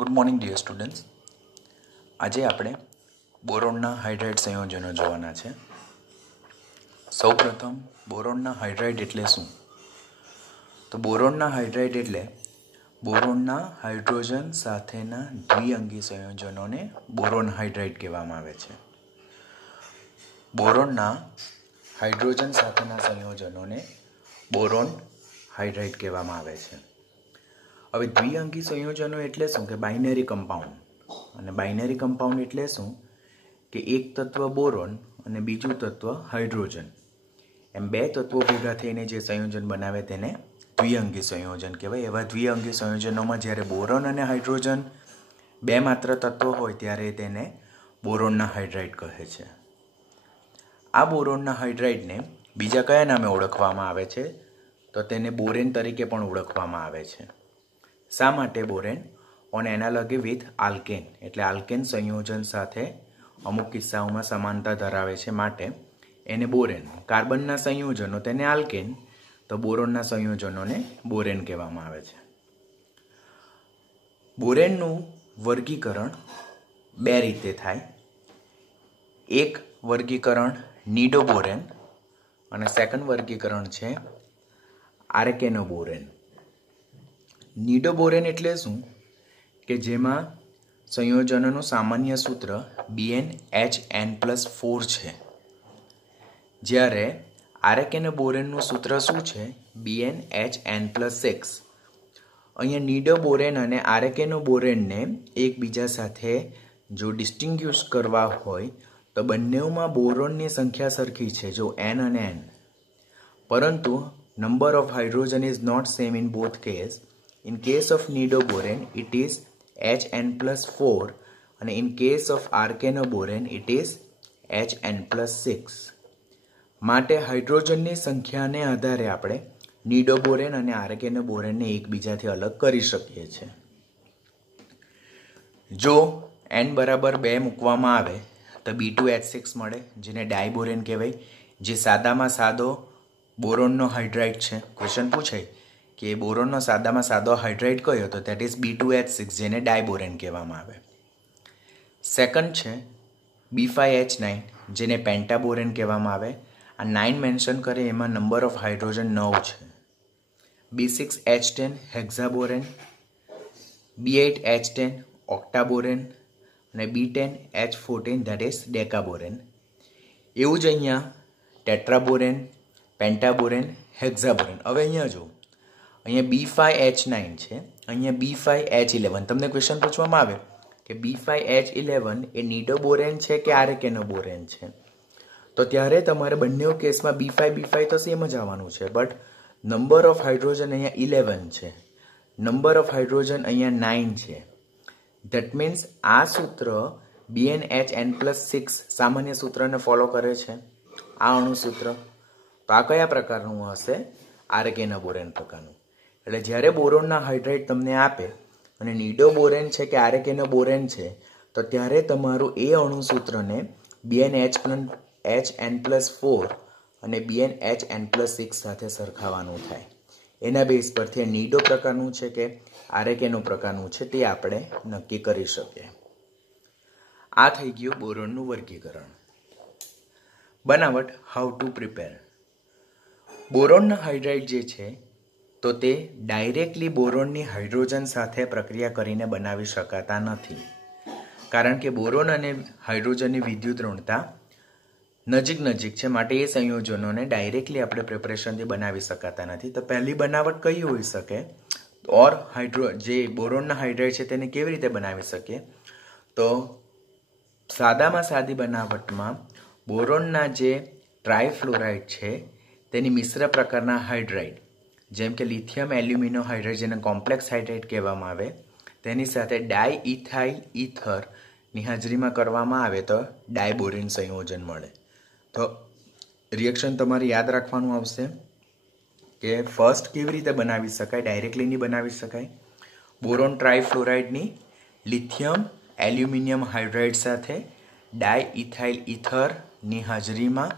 Good morning dear students. આજે આપણે બોરોનના hydride સંયોજનો જોવાના છે. સૌપ્રથમ બોરોનના હાઇડ્રાઇડ એટલે શું? તો બોરોનના હાઇડ્રાઇડ એટલે બોરોનના હાઇડ્રોજન સાથેના દ્વિઅંગી સંયોજનોને બોરોન હાઇડ્રાઇડ કહેવામાં આવે છે. બોરોનના હાઇડ્રોજન સાથેના સંયોજનોને બોરોન હાઇડ્રાઇડ કહેવામાં આવે છે. હવે દ્વિઅંગી સંયોજનો એટલે શું કે બાઇનરી કમ્પાઉન્ડ. અને બાઇનરી કમ્પાઉન્ડ એટલે શું કે એક તત્વ બોરોન અને બીજું તત્વ હાઇડ્રોજન, એમ બે તત્વો ભેગા થઈને જે સંયોજન બનાવે તેને દ્વિઅંગી સંયોજન કહેવાય. એવા દ્વિઅંગી સંયોજનોમાં જ્યારે બોરોન અને હાઇડ્રોજન બે માત્ર તત્વો હોય ત્યારે તેને બોરોનના હાઇડ્રાઇડ કહે છે. આ બોરોનના હાઇડ્રાઇડને બીજા કયા નામે ઓળખવામાં આવે છે? તો તેને બોરેન તરીકે પણ ઓળખવામાં આવે છે. શા માટે Warren? On analogy with alkane, એટલે આલ્કેન સંયોજન સાથે અમુક કિસ્સાઓમાં સમાનતા ધરાવે છે, માટે એને બોરેન. કાર્બનના સંયોજનો તેને આલ્કેન, તો બોરોનના સંયોજનોને બોરેન કહેવામાં આવે છે. બોરેનનું વર્ગીકરણ બે રીતે થાય. એક વર્ગીકરણ નિડોબોરેન અને સેકન્ડ વર્ગીકરણ છે આર્કેનોબોરેન. નિડોબોરેન એટલે શું કે જેમાં સંયોજનોનું સામાન્ય સૂત્ર BnHn+4 છે, જ્યારે આર્કેનોબોરેનનું સૂત્ર શું છે? BnHn+6. અહીંયા નિડોબોરેન અને આર્કેનોબોરેનને એકબીજા સાથે જો ડિસ્ટિંગ્યુશ કરવા હોય તો બંનેમાં બોરોનની સંખ્યા સરખી છે, જો n અને n, પરંતુ number of hydrogen is not same in both case. In case of nidoboren, it is Hn+4 and in case of arcanoboren, it is Hn+6. માટે હાઇડ્રોજનની સંખ્યાને આધારે આપણે નિડોબોરેન અને આર્કેનોબોરેનને એકબીજાથી અલગ કરી શકીએ છીએ. જો n બરાબર 2 મૂકવામાં આવે તો B2H6 મળે, જેને ડાયબોરેન કહેવાય, જે સાદામાં સાદો બોરોનનો હાઇડ્રાઇડ છે. ક્વેશ્ચન પૂછાય કે બોરોનનો સાદામાં સાદો હાઇડ્રાઇડ કયો? તો દેટ ઇઝ B2H6, જેને ડાયબોરેન કહેવામાં આવે. સેકન્ડ છે B5H9, જેને પેન્ટાબોરેન કહેવામાં આવે. આ 9 મેન્શન કરે એમાં નંબર ઓફ હાઇડ્રોજન 9 છે. B6H10 હેક્ઝાબોરેન, B8H10 ઓક્ટાબોરેન અને B10H14 ધેટ ઇઝ ડેકાબોરેન. એવું જ અહીંયા ટેટ્રાબોરેન, પેન્ટાબોરેન, હેક્ઝાબોરેન. હવે અહીંયા જો અહીંયા B5H9 છે, અહીંયા B5H11. તમને ક્વેશ્ચન પૂછવામાં આવે કે B5H11 એ નિડોબોરેન છે કે આર્કેનોબોરેન છે, તો ત્યારે તમારે બંને કેસમાં B5 તો સેમ જ આવવાનું છે, બટ નંબર ઓફ હાઇડ્રોજન અહીંયા 11 છે, નંબર ઓફ હાઇડ્રોજન અહીંયા 9 છે. ધેટ મીન્સ આ સૂત્ર BnHn+6 સામાન્ય સૂત્રને ફોલો કરે છે, આ અણુસૂત્ર. તો આ કયા પ્રકારનું હશે? આર્કેનોબોરેન પ્રકારનું. એટલે જ્યારે બોરોનના હાઇડ્રાઇડ તમને આપે અને નિડોબોરેન છે કે આર્કેનોબોરેન છે, તો ત્યારે તમારું એ અણુસૂત્રને BnHn+4 અને BnHn+6 સાથે સરખાવવાનું થાય. એના બેઝ પરથી નિડો પ્રકારનું છે કે આર્કેનો પ્રકારનું છે તે આપણે નક્કી કરી શકીએ. આ થઈ ગયું બોરોનનું વર્ગીકરણ. બનાવટ હાઉ ટુ પ્રિપેર. બોરોનના હાઇડ્રાઇડ જે છે તો તે ડાયરેક્ટલી બોરોનની હાઇડ્રોજન સાથે પ્રક્રિયા કરીને બનાવી શકાતા નથી, કારણ કે બોરોન અને હાઇડ્રોજનની વિદ્યુત ઋણતા નજીક છે, માટે એ સંયોજનોને ડાયરેક્ટલી આપણે પ્રિપરેશનથી બનાવી શકાતા નથી. તો પહેલી બનાવટ કઈ હોઈ શકે? ઓર જે બોરોનના હાઇડ્રાઇડ છે તેને કેવી રીતે બનાવી શકીએ? તો સાદામાં સાદી બનાવટમાં બોરોનના જે ટ્રાયફ્લોરાઇડ છે તેની મિશ્ર પ્રકારના હાઇડ્રાઇડ, જેમ કે લિથિયમ એલ્યુમિનો હાઇડ્રાઇડ, જેને કોમ્પ્લેક્સ હાઇડ્રાઇડ કહેવામાં આવે, તેની સાથે ડાયઇથાઇલ ઇથરની હાજરીમાં કરવામાં આવે તો ડાયબોરેન સંયોજન મળે. તો રિએક્શન તમારે યાદ રાખવાનું આવશે કે ફર્સ્ટ કેવી રીતે બનાવી શકાય, ડાયરેક્ટલી નહીં બનાવી શકાય. બોરોન ટ્રાયફ્લોરાઇડની લિથિયમ એલ્યુમિનિયમ હાઇડ્રાઇડ સાથે ડાયઇથાઇલ ઇથરની હાજરીમાં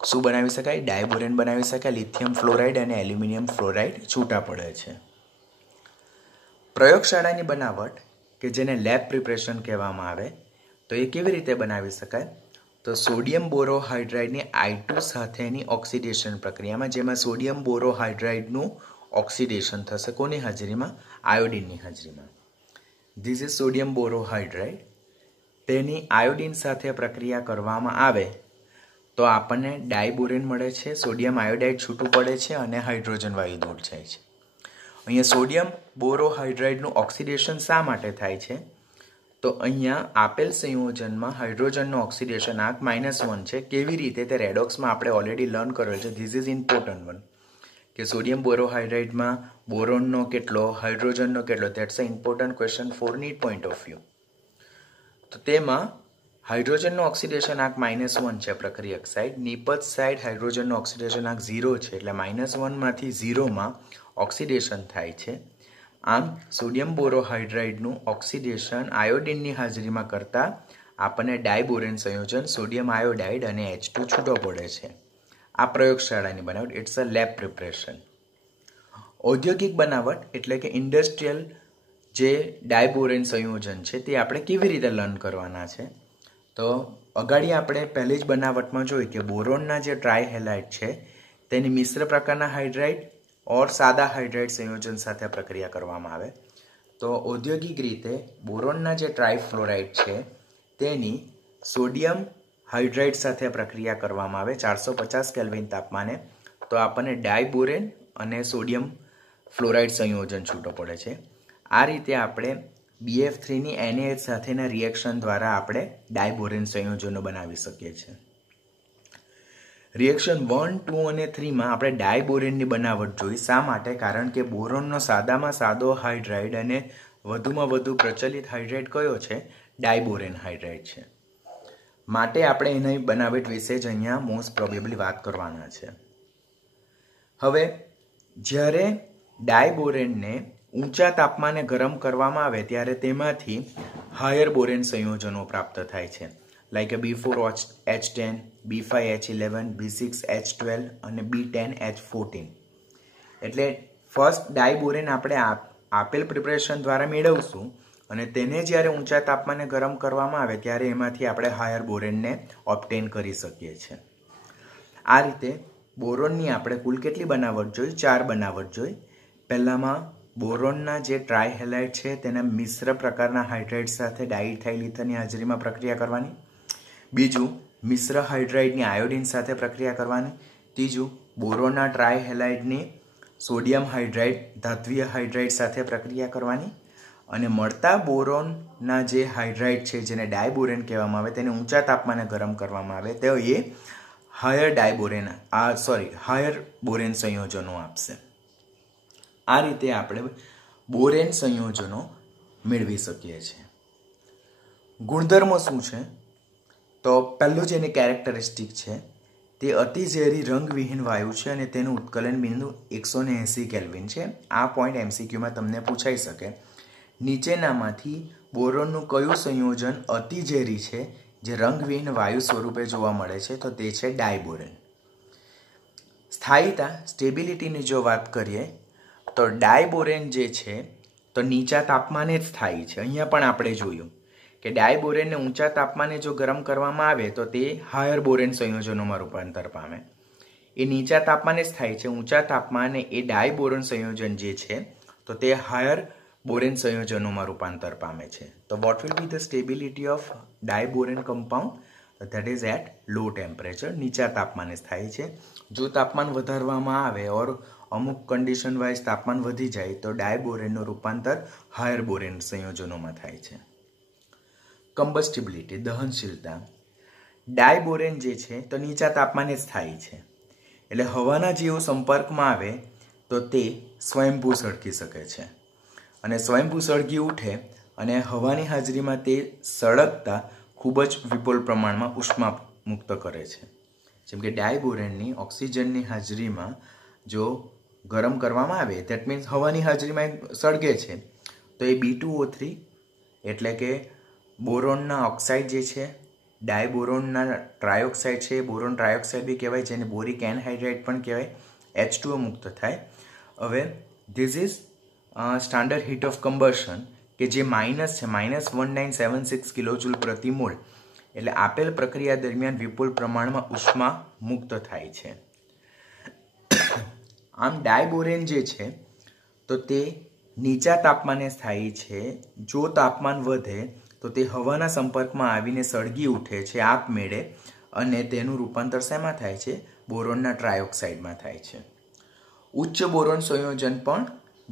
શું બનાવી શકાય? ડાયબોરેન બનાવી શકાય. લિથિયમ ફ્લોરાઇડ અને એલ્યુમિનિયમ ફ્લોરાઇડ છૂટા પડે છે. પ્રયોગશાળાની બનાવટ કે જેને લેબ પ્રિપરેશન કહેવામાં આવે, તો એ કેવી રીતે બનાવી શકાય? તો સોડિયમ બોરોહાઇડ્રાઇડની I2 સાથેની ઓક્સિડેશન પ્રક્રિયામાં, જેમાં સોડિયમ બોરોહાઇડ્રાઇડનું ઓક્સિડેશન થશે કોની હાજરીમાં? આયોડિનની હાજરીમાં. This is sodium borohydride. તેની આયોડિન સાથે પ્રક્રિયા કરવામાં આવે તો આપણને ડાયબોરેન મળે છે, સોડિયમ આયોડાઇડ છૂટું પડે છે અને હાઇડ્રોજન વાયુ દૂર જાય છે. અહીંયા સોડિયમ બોરોહાઇડ્રાઇડનું ઓક્સિડેશન શા માટે થાય છે? તો અહીંયા આપેલ સંયોજનમાં હાઇડ્રોજનનું ઓક્સિડેશન આંક -1 છે. કેવી રીતે? તે રેડોક્સમાં આપણે ઓલરેડી લર્ન કરેલ છે. ધીસ ઇઝ ઇમ્પોર્ટન્ટ વન, કે સોડિયમ બોરોહાઇડ્રાઇડમાં બોરોનનો કેટલો, હાઇડ્રોજનનો કેટલો. That's a important question for NEET point of view. તો તેમાં હાઇડ્રોજનનો ઓક્સિડેશન આંક -1 છે પ્રક્રિયક સાઈડ, નિપજ સાઈડ હાઇડ્રોજનનો ઓક્સિડેશન આંક 0 છે, એટલે -1 માંથી 0માં ઓક્સિડેશન થાય છે. આમ સોડિયમ બોરોહાઇડ્રાઇડનું ઓક્સિડેશન આયોડિનની હાજરીમાં કરતાં આપણને ડાયબોરેન સંયોજન સોડિયમ આયોડાઇડ અને H2 છૂટો પડે છે. આ પ્રયોગશાળાની બનાવટ, ઇટ્સ અ લેબ પ્રિપરેશન. ઔદ્યોગિક બનાવટ એટલે કે ઇન્ડસ્ટ્રીયલ જે ડાયબોરેન સંયોજન છે તે આપણે કેવી રીતે લર્ન કરવાના છે? તો અગાડી આપણે પહેલી જ બનાવટમાં જોઈ કે બોરોનના જે ટ્રાયહેલાઇડ છે તેની મિશ્ર પ્રકારના હાઇડ્રાઇડ ઓર સાદા હાઇડ્રાઇડ સંયોજન સાથે પ્રક્રિયા કરવામાં આવે. તો ઔદ્યોગિક રીતે બોરોનના જે ટ્રાયફ્લોરાઇડ છે તેની સોડિયમ હાઇડ્રાઇડ સાથે પ્રક્રિયા કરવામાં આવે 450 કેલ્વિન તાપમાને, તો આપણને ડાયબોરેન અને સોડિયમ ફ્લોરાઇડ સંયોજન છૂટો પડે છે. આ રીતે આપણે BF3ની NaH સાથેના રિએક્શન દ્વારા આપણે ડાયબોરેન સંયોજનો બનાવી શકીએ છીએ. રિએક્શન 1, 2 અને 3માં આપણે ડાયબોરેનની બનાવટ જોઈ. શા માટે? કારણ કે બોરોનનો સાદામાં સાદો હાઇડ્રાઇડ અને વધુમાં વધુ પ્રચલિત હાઇડ્રાઇડ કયો છે? ડાયબોરેન હાઇડ્રાઇડ છે. માટે આપણે એની બનાવટ વિશે જ અહીંયા મોસ્ટ પ્રોબેબલી વાત કરવાના છે. હવે જ્યારે ડાયબોરેનને ઊંચા તાપમાને ગરમ કરવામાં આવે ત્યારે તેમાંથી હાયર બોરેન સંયોજનો પ્રાપ્ત થાય છે, લાઈક B4H10, B5H11, B6H12 અને B10H14. એટલે ફર્સ્ટ ડાયબોરેન આપણે આપેલ પ્રિપરેશન દ્વારા મેળવશું અને તેને જ્યારે ઊંચા તાપમાને ગરમ કરવામાં આવે ત્યારે એમાંથી આપણે હાયર બોરેનને ઓબ્ટેન કરી શકીએ છીએ. આ રીતે બોરોનની આપણે કુલ કેટલી બનાવટ જોઈ? 4 બનાવટ જોઈ. પહેલામાં બોરોનના જે ટ્રાયહેલાઇડ છે તેના મિશ્ર પ્રકારના હાઇડ્રાઇડ સાથે ડાઇથાઇલ ઇથરની હાજરીમાં પ્રક્રિયા કરવાની. બીજું, મિશ્ર હાઇડ્રાઇડની આયોડિન સાથે પ્રક્રિયા કરવાની. ત્રીજું, બોરોનના ટ્રાયહેલાઇડની સોડિયમ હાઇડ્રાઇડ ધાત્વીય હાઇડ્રાઇડ સાથે પ્રક્રિયા કરવાની. અને મળતા બોરોનના જે હાઇડ્રાઇડ છે જેને ડાયબોરેન કહેવામાં આવે તેને ઊંચા તાપમાને ગરમ કરવામાં આવે તો એ હાયર બોરેન સંયોજનો આપશે. આ રીતે આપણે બોરેન સંયોજનો મેળવી શકીએ છીએ. ગુણધર્મો શું છે? તો પહેલું જેની કેરેક્ટરિસ્ટિક છે તે અતિ ઝેરી રંગવિહીન વાયુ છે અને તેનું ઉત્કલન બિંદુ 180 કેલ્વિન છે. આ પોઈન્ટ MCQમાં તમને પૂછાઈ શકે. નીચેનામાંથી બોરોનનું કયું સંયોજન અતિ ઝેરી છે જે રંગવિહીન વાયુ સ્વરૂપે જોવા મળે છે? તો તે છે ડાયબોરેન. સ્થાયીતા, સ્ટેબિલિટીની જો વાત કરીએ તો ડાયબોરેન જે છે તો નીચા તાપમાને જ સ્થાયી છે. અહીંયા પણ આપણે જોયું કે ડાયબોરેનને ઊંચા તાપમાને જો ગરમ કરવામાં આવે તો તે હાયર બોરેન સંયોજનોમાં રૂપાંતર પામે. એ નીચા તાપમાને સ્થાયી છે. ઊંચા તાપમાને એ ડાયબોરેન સંયોજન જે છે તો તે હાયર બોરેન સંયોજનોમાં રૂપાંતર પામે છે. તો what will be the stability of diborane compound? That is at low temperature. નીચા તાપમાને સ્થાયી છે. જો તાપમાન વધારવામાં આવે ઓર અમુક કન્ડિશન વાઇઝ તાપમાન વધી જાય તો ડાયબોરેનનું રૂપાંતર હાયર બોરેન સંયોજનોમાં થાય છે. કમ્બસ્ટિબિલિટી, દહનશીલતા. ડાયબોરેન જે છે તો નીચા તાપમાને સ્થાયી છે, એટલે હવાના જેવો સંપર્કમાં આવે તો તે સ્વયંભૂ સળગી શકે છે અને સ્વયંભૂ સળગી ઉઠે અને હવાની હાજરીમાં તે સળગતા ખૂબ જ વિપુલ પ્રમાણમાં ઉષ્મા મુક્ત કરે છે. જેમ કે ડાયબોરેનની ઓક્સિજનની હાજરીમાં જો ગરમ કરવામાં આવે ધેટ મીન્સ હવાની હાજરીમાં સળગે છે તો એ B2O3 એટલે કે બોરોનના ઓક્સાઇડ જે છે, ડાયબોરોનના ટ્રાયોક્સાઇડ છે, બોરોન ટ્રાયોક્સાઇડ બી કહેવાય, જેને બોરિક એનહાઇડ્રાઇડ પણ કહેવાય, H2O મુક્ત થાય. હવે this is standard heat of combustion કે જે માઇનસ છે -1976 કિલોજૂલ પ્રતિ મોલ, એટલે આપેલ પ્રક્રિયા દરમિયાન વિપુલ પ્રમાણમાં ઉષ્મા મુક્ત થાય છે. આમ ડાયબોરેન જે છે તો તે નીચા તાપમાને સ્થાયી છે. જો તાપમાન વધે તો તે હવાના સંપર્કમાં આવીને સળગી ઉઠે છે આપમેળે, અને તેનું રૂપાંતર શેમાં થાય છે? બોરોનના ટ્રાયોક્સાઇડમાં થાય છે. ઉચ્ચ બોરોન સંયોજન પણ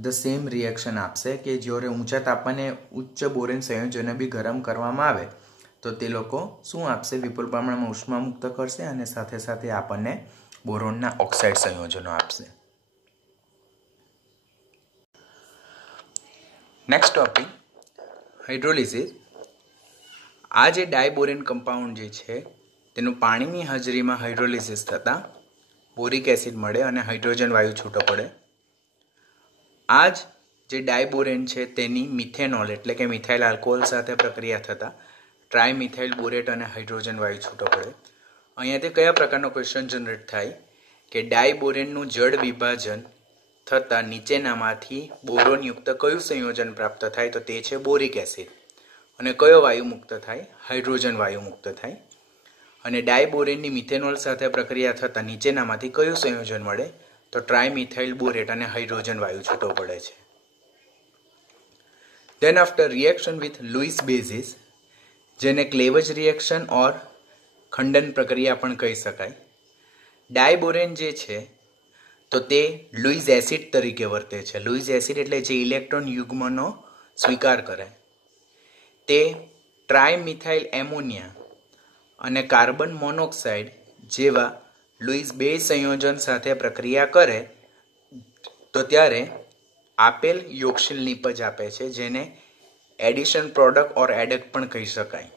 ધ સેમ રિએક્શન આપશે કે જ્યારે ઊંચા તાપમાને ઉચ્ચ બોરોન સંયોજનો બી ગરમ કરવામાં આવે તો તે લોકો શું આપશે? વિપુલ પ્રમાણમાં ઉષ્મા મુક્ત કરશે અને સાથે સાથે આપણને બોરોનના ઓક્સાઇડ સંયોજનો આપશે. Next topic hydrolysis. આ જે ડાયબોરેન કમ્પાઉન્ડ જે છે તેનું પાણીની હાજરીમાં હાઇડ્રોલિસિસ થતાં બોરિક એસિડ મળે અને હાઇડ્રોજન વાયુ છૂટો પડે. આ જ જે ડાયબોરેન છે તેની મિથેનોલ એટલે કે મિથાઇલ આલ્કોહોલ સાથે પ્રક્રિયા થતાં ટ્રાયમિથાઇલ બોરેટ અને હાઇડ્રોજન વાયુ છૂટો પડે. અહીંયાથી કયા પ્રકારનો ક્વેશ્ચન જનરેટ થાય કે ડાયબોરેનનું જળ વિભાજન થતાં નીચેનામાંથી બોરોનયુક્ત કયું સંયોજન પ્રાપ્ત થાય? તો તે છે બોરિક એસિડ. અને કયો વાયુ મુક્ત થાય? હાઇડ્રોજન વાયુ મુક્ત થાય. અને ડાયબોરેનની મિથેનોલ સાથે પ્રક્રિયા થતાં નીચેનામાંથી કયું સંયોજન મળે? તો ટ્રાયમિથાઇલ બોરેટ અને હાઇડ્રોજન વાયુ છૂટો પડે છે. Then after reaction with Lewis bases, જેને ક્લેવજ રિએક્શન ઓર ખંડન પ્રક્રિયા પણ કહી શકાય. ડાયબોરેન જે છે તો તે લુઇસ એસિડ તરીકે વર્તે છે. લુઇસ એસિડ એટલે જે ઇલેક્ટ્રોન યુગ્મનો સ્વીકાર કરે. તે ટ્રાયમિથાઇલ એમોનિયા અને કાર્બન મોનોક્સાઇડ જેવા લુઇસ બેઝ સંયોજન સાથે પ્રક્રિયા કરે તો ત્યારે આપેલ યોગશીલ નિપજ આપે છે, જેને એડિશન પ્રોડક્ટ ઓર એડક્ટ પણ કહી શકાય.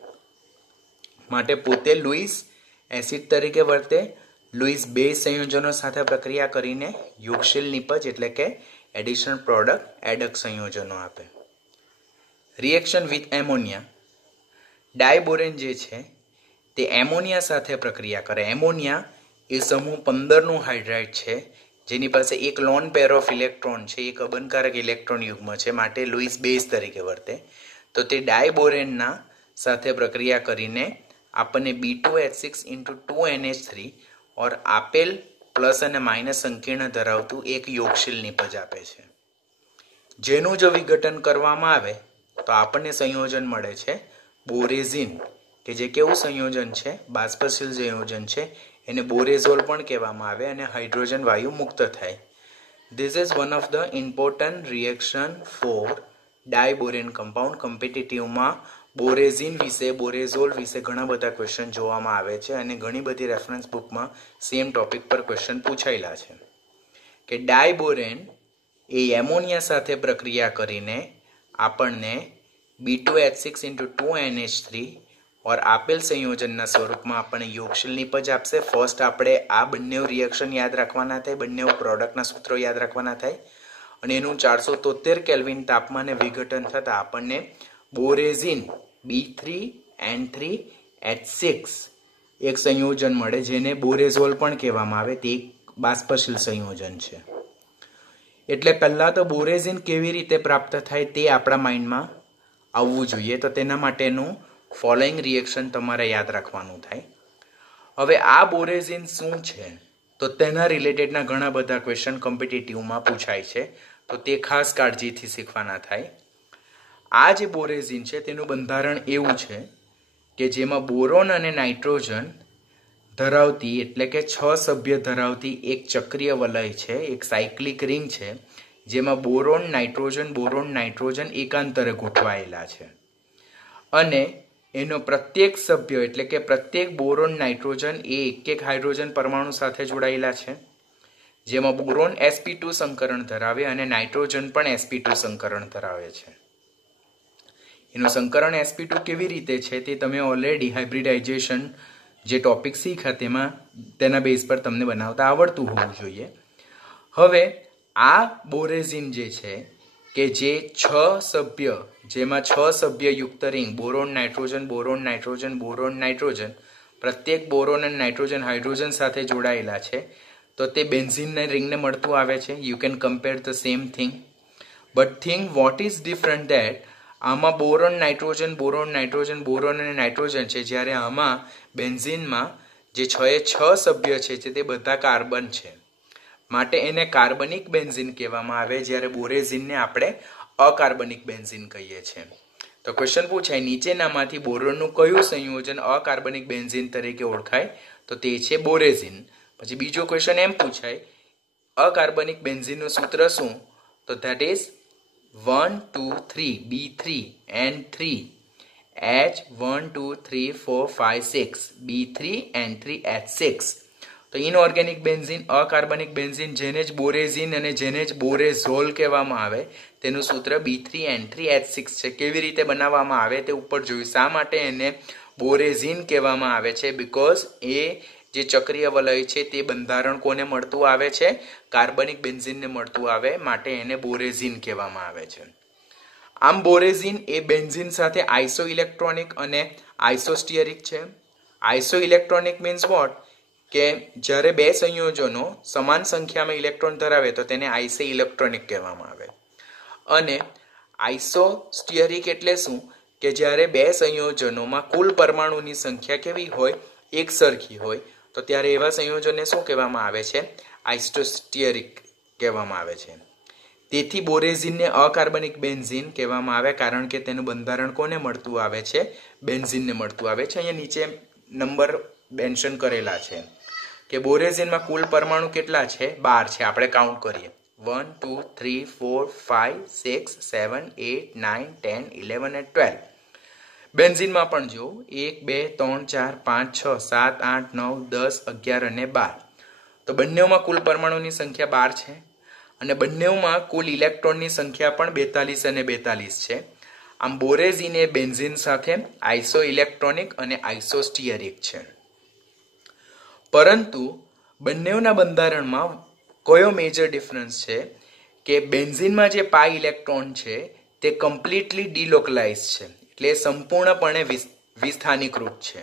માટે પોતે લુઇસ એસિડ તરીકે વર્તે, લુઇસ બેઝ સંયોજનો સાથે પ્રક્રિયા કરીને યોગશીલ નિપજ એટલે કે એડિશન પ્રોડક્ટ એડક્ટ સંયોજનો આપે. Reaction with ammonia. ડાયબોરેન જે છે તે એમોનિયા સાથે પ્રક્રિયા કરે. એમોનિયા એ સમૂહ 15નું હાઇડ્રાઇડ છે, જેની પાસે એક લોન પેર ઓફ ઇલેક્ટ્રોન છે, એક અબનકારક ઇલેક્ટ્રોન યુગ્મ છે, માટે લુઇસ બેઝ તરીકે વર્તે. તો તે ડાયબોરેનના સાથે પ્રક્રિયા કરીને આપણને B2H6 × 2NH3 ઓર આપેલ પ્લસ અને માઇનસ સંકીર્ણ ધરાવતું એક યોગશીલ નિપજ આપે છે. જેનું જો વિઘટન કરવામાં આવે તો આપણને સંયોજન મળે છે બોરેઝિન, કે જે કેવું સંયોજન છે? બાષ્પશીલ સંયોજન છે. એને બોરેઝોલ પણ કહેવામાં આવે અને હાઇડ્રોજન વાયુ મુક્ત થાય. This is one of the important reaction for diborane compound. કોમ્પિટિટિવમાં બોરેઝિન વિશે, બોરેઝોલ વિશે ઘણા બધા ક્વેશ્ચન જોવામાં આવે છે અને ઘણી બધી રેફરન્સ બુકમાં સેમ ટોપિક પર ક્વેશ્ચન પૂછાયેલા છે કે ડાયબોરેન એ એમોનિયા સાથે પ્રક્રિયા કરીને આપણને B2H6 × 2NH3 ઓર આપેલ સંયોજનના સ્વરૂપમાં આપણને યોગશીલ નિપજ આપશે. ફર્સ્ટ આપણે આ બંને રિએક્શન યાદ રાખવાના થાય, બંને પ્રોડક્ટના સૂત્રો યાદ રાખવાના થાય અને એનું 473 કેલ્વિન તાપમાને વિઘટન થતાં આપણને બોરેઝિન B3N3H6 એક સંયોજન મળે, જેને બોરેઝોલ પણ કહેવામાં આવે. તે એક બાષ્પશીલ સંયોજન છે. એટલે પહેલાં તો બોરેઝિન કેવી રીતે પ્રાપ્ત થાય તે આપણા માઇન્ડમાં આવવું જોઈએ. તો તેના માટેનું ફોલોઈંગ રિએક્શન તમારે યાદ રાખવાનું થાય. હવે આ બોરેઝિન શું છે તો તેના રિલેટેડના ઘણા બધા ક્વેશ્ચન કોમ્પિટિટિવમાં પૂછાય છે, તો તે ખાસ કાળજીથી શીખવાના થાય. આ જે બોરેઝિન છે તેનું બંધારણ એવું છે કે જેમાં બોરોન અને નાઇટ્રોજન ધરાવતી એટલે કે 6 સભ્ય ધરાવતી એક ચક્રીય વલય છે, એક સાયક્લિક રિંગ છે, જેમાં બોરોન નાઇટ્રોજન એકાંતરે ગોઠવાયેલા છે અને એનો પ્રત્યેક સભ્ય એટલે કે પ્રત્યેક બોરોન નાઇટ્રોજન એ એક હાઇડ્રોજન પરમાણુ સાથે જોડાયેલા છે, જેમાં બોરોન sp2 સંકરણ ધરાવે અને નાઇટ્રોજન પણ sp2 સંકરણ ધરાવે છે. એનું સંકરણ sp2 કેવી રીતે છે તે તમે ઓલરેડી હાઇબ્રિડાઇઝેશન જે ટોપિક શીખ્યા તેમાં તેના બેઝ પર તમને બનાવતા આવડતું હોવું જોઈએ. હવે આ બોરેઝિન જે છે કે જે 6 સભ્ય, જેમાં 6 સભ્ય યુક્ત રિંગ બોરોન નાઇટ્રોજન પ્રત્યેક બોરોન અને નાઇટ્રોજન હાઇડ્રોજન સાથે જોડાયેલા છે, તો તે બેન્ઝીનના રિંગને મળતું આવે છે. You can compare the same thing, but thing what is different that આમાં boron nitrogen boron nitrogen boron અને નાઇટ્રોજન છે, જ્યારે આમાં બેન્ઝીનમાં જે 6 એ 6 સભ્ય છે તે બધા કાર્બન છે, માટે એને કાર્બનિક બેન્ઝીન કહેવામાં આવે, જ્યારે બોરેઝીનને આપણે અકાર્બનિક બેન્ઝીન કહીએ છીએ. તો ક્વેશ્ચન પૂછાય નીચેનામાંથી બોરોનનું કયું સંયોજન અકાર્બનિક બેન્ઝીન તરીકે ઓળખાય? તો તે છે બોરેઝીન. પછી બીજો ક્વેશ્ચન એમ પૂછાય અકાર્બનિક બેન્ઝીનનું સૂત્ર શું? તો that is 1 2 3 B3 N3 H 1 2 3 4 5 6 B3 N3 H6. તો ઇનઓર્ગેનિક બેન્ઝીન અકાર્બનિક બેન્ઝીન જેને જ બોરેઝીન અને જેને જ બોરેઝોલ કહેવામાં આવે તેનું સૂત્ર B3N3H6 છે. કેવી રીતે બનાવવામાં આવે તે ઉપર જોયું. શા માટે એને બોરેઝીન કહેવામાં આવે છે? બીકોઝ એ જે ચક્રીય વલય છે તે બંધારણ કોને મળતું આવે છે? કાર્બનિક બેન્ઝીનને મળતું આવે, માટે એને બોરેઝીન કહેવામાં આવે છે. આમ બોરેઝીન એ બેન્ઝીન સાથે આઇસો ઇલેક્ટ્રોનિક અને આઇસોસ્ટિયરિક છે. Iso electronic means what? કે જ્યારે બે સંયોજનો સમાન સંખ્યામાં ઇલેક્ટ્રોન ધરાવે તો તેને આઇસો ઇલેક્ટ્રોનિક કહેવામાં આવે. અને આઇસોસ્ટિયરિક એટલે શું? કે જ્યારે બે સંયોજનોમાં કુલ પરમાણુની સંખ્યા કેવી હોય? એક સરખી હોય, તો ત્યારે એવા સંયોજનને શું કહેવામાં આવે છે? આઇસોસ્ટિયરિક કહેવામાં આવે છે. તેથી બોરેઝીનને અકાર્બનિક બેન્ઝીન કહેવામાં આવે, કારણ કે તેનું બંધારણ કોને મળતું આવે છે? બેન્ઝીનને મળતું આવે છે. અહીંયા નીચે નંબર મેન્શન કરેલા છે કે બોરેઝીનમાં કુલ પરમાણુ કેટલા છે? 12 છે. આપણે કાઉન્ટ કરીએ 1 2 3 4 5 6 7 8 9 10 11 અને 12. બેન્ઝીનમાં પણ જો 1 2 3 4 5 6 7 8 9 10 11 અને 12. તો બંનેમાં કુલ પરમાણુની સંખ્યા 12 છે અને બંનેમાં કુલ ઇલેક્ટ્રોનની સંખ્યા પણ 42 અને 42 છે. આમ બોરેઝીન એ બેન્ઝીન સાથે આઇસો ઇલેક્ટ્રોનિક અને આઇસોસ્ટિયરિક છે. પરંતુ બંનેના બંધારણમાં કયો મેજર ડિફરન્સ છે? કે બેન્ઝીનમાં જે પાઈ ઇલેક્ટ્રોન છે તે કમ્પ્લીટલી ડિલોકલાઇઝ છે, એટલે સંપૂર્ણપણે વિસ્થાનીકૃત છે,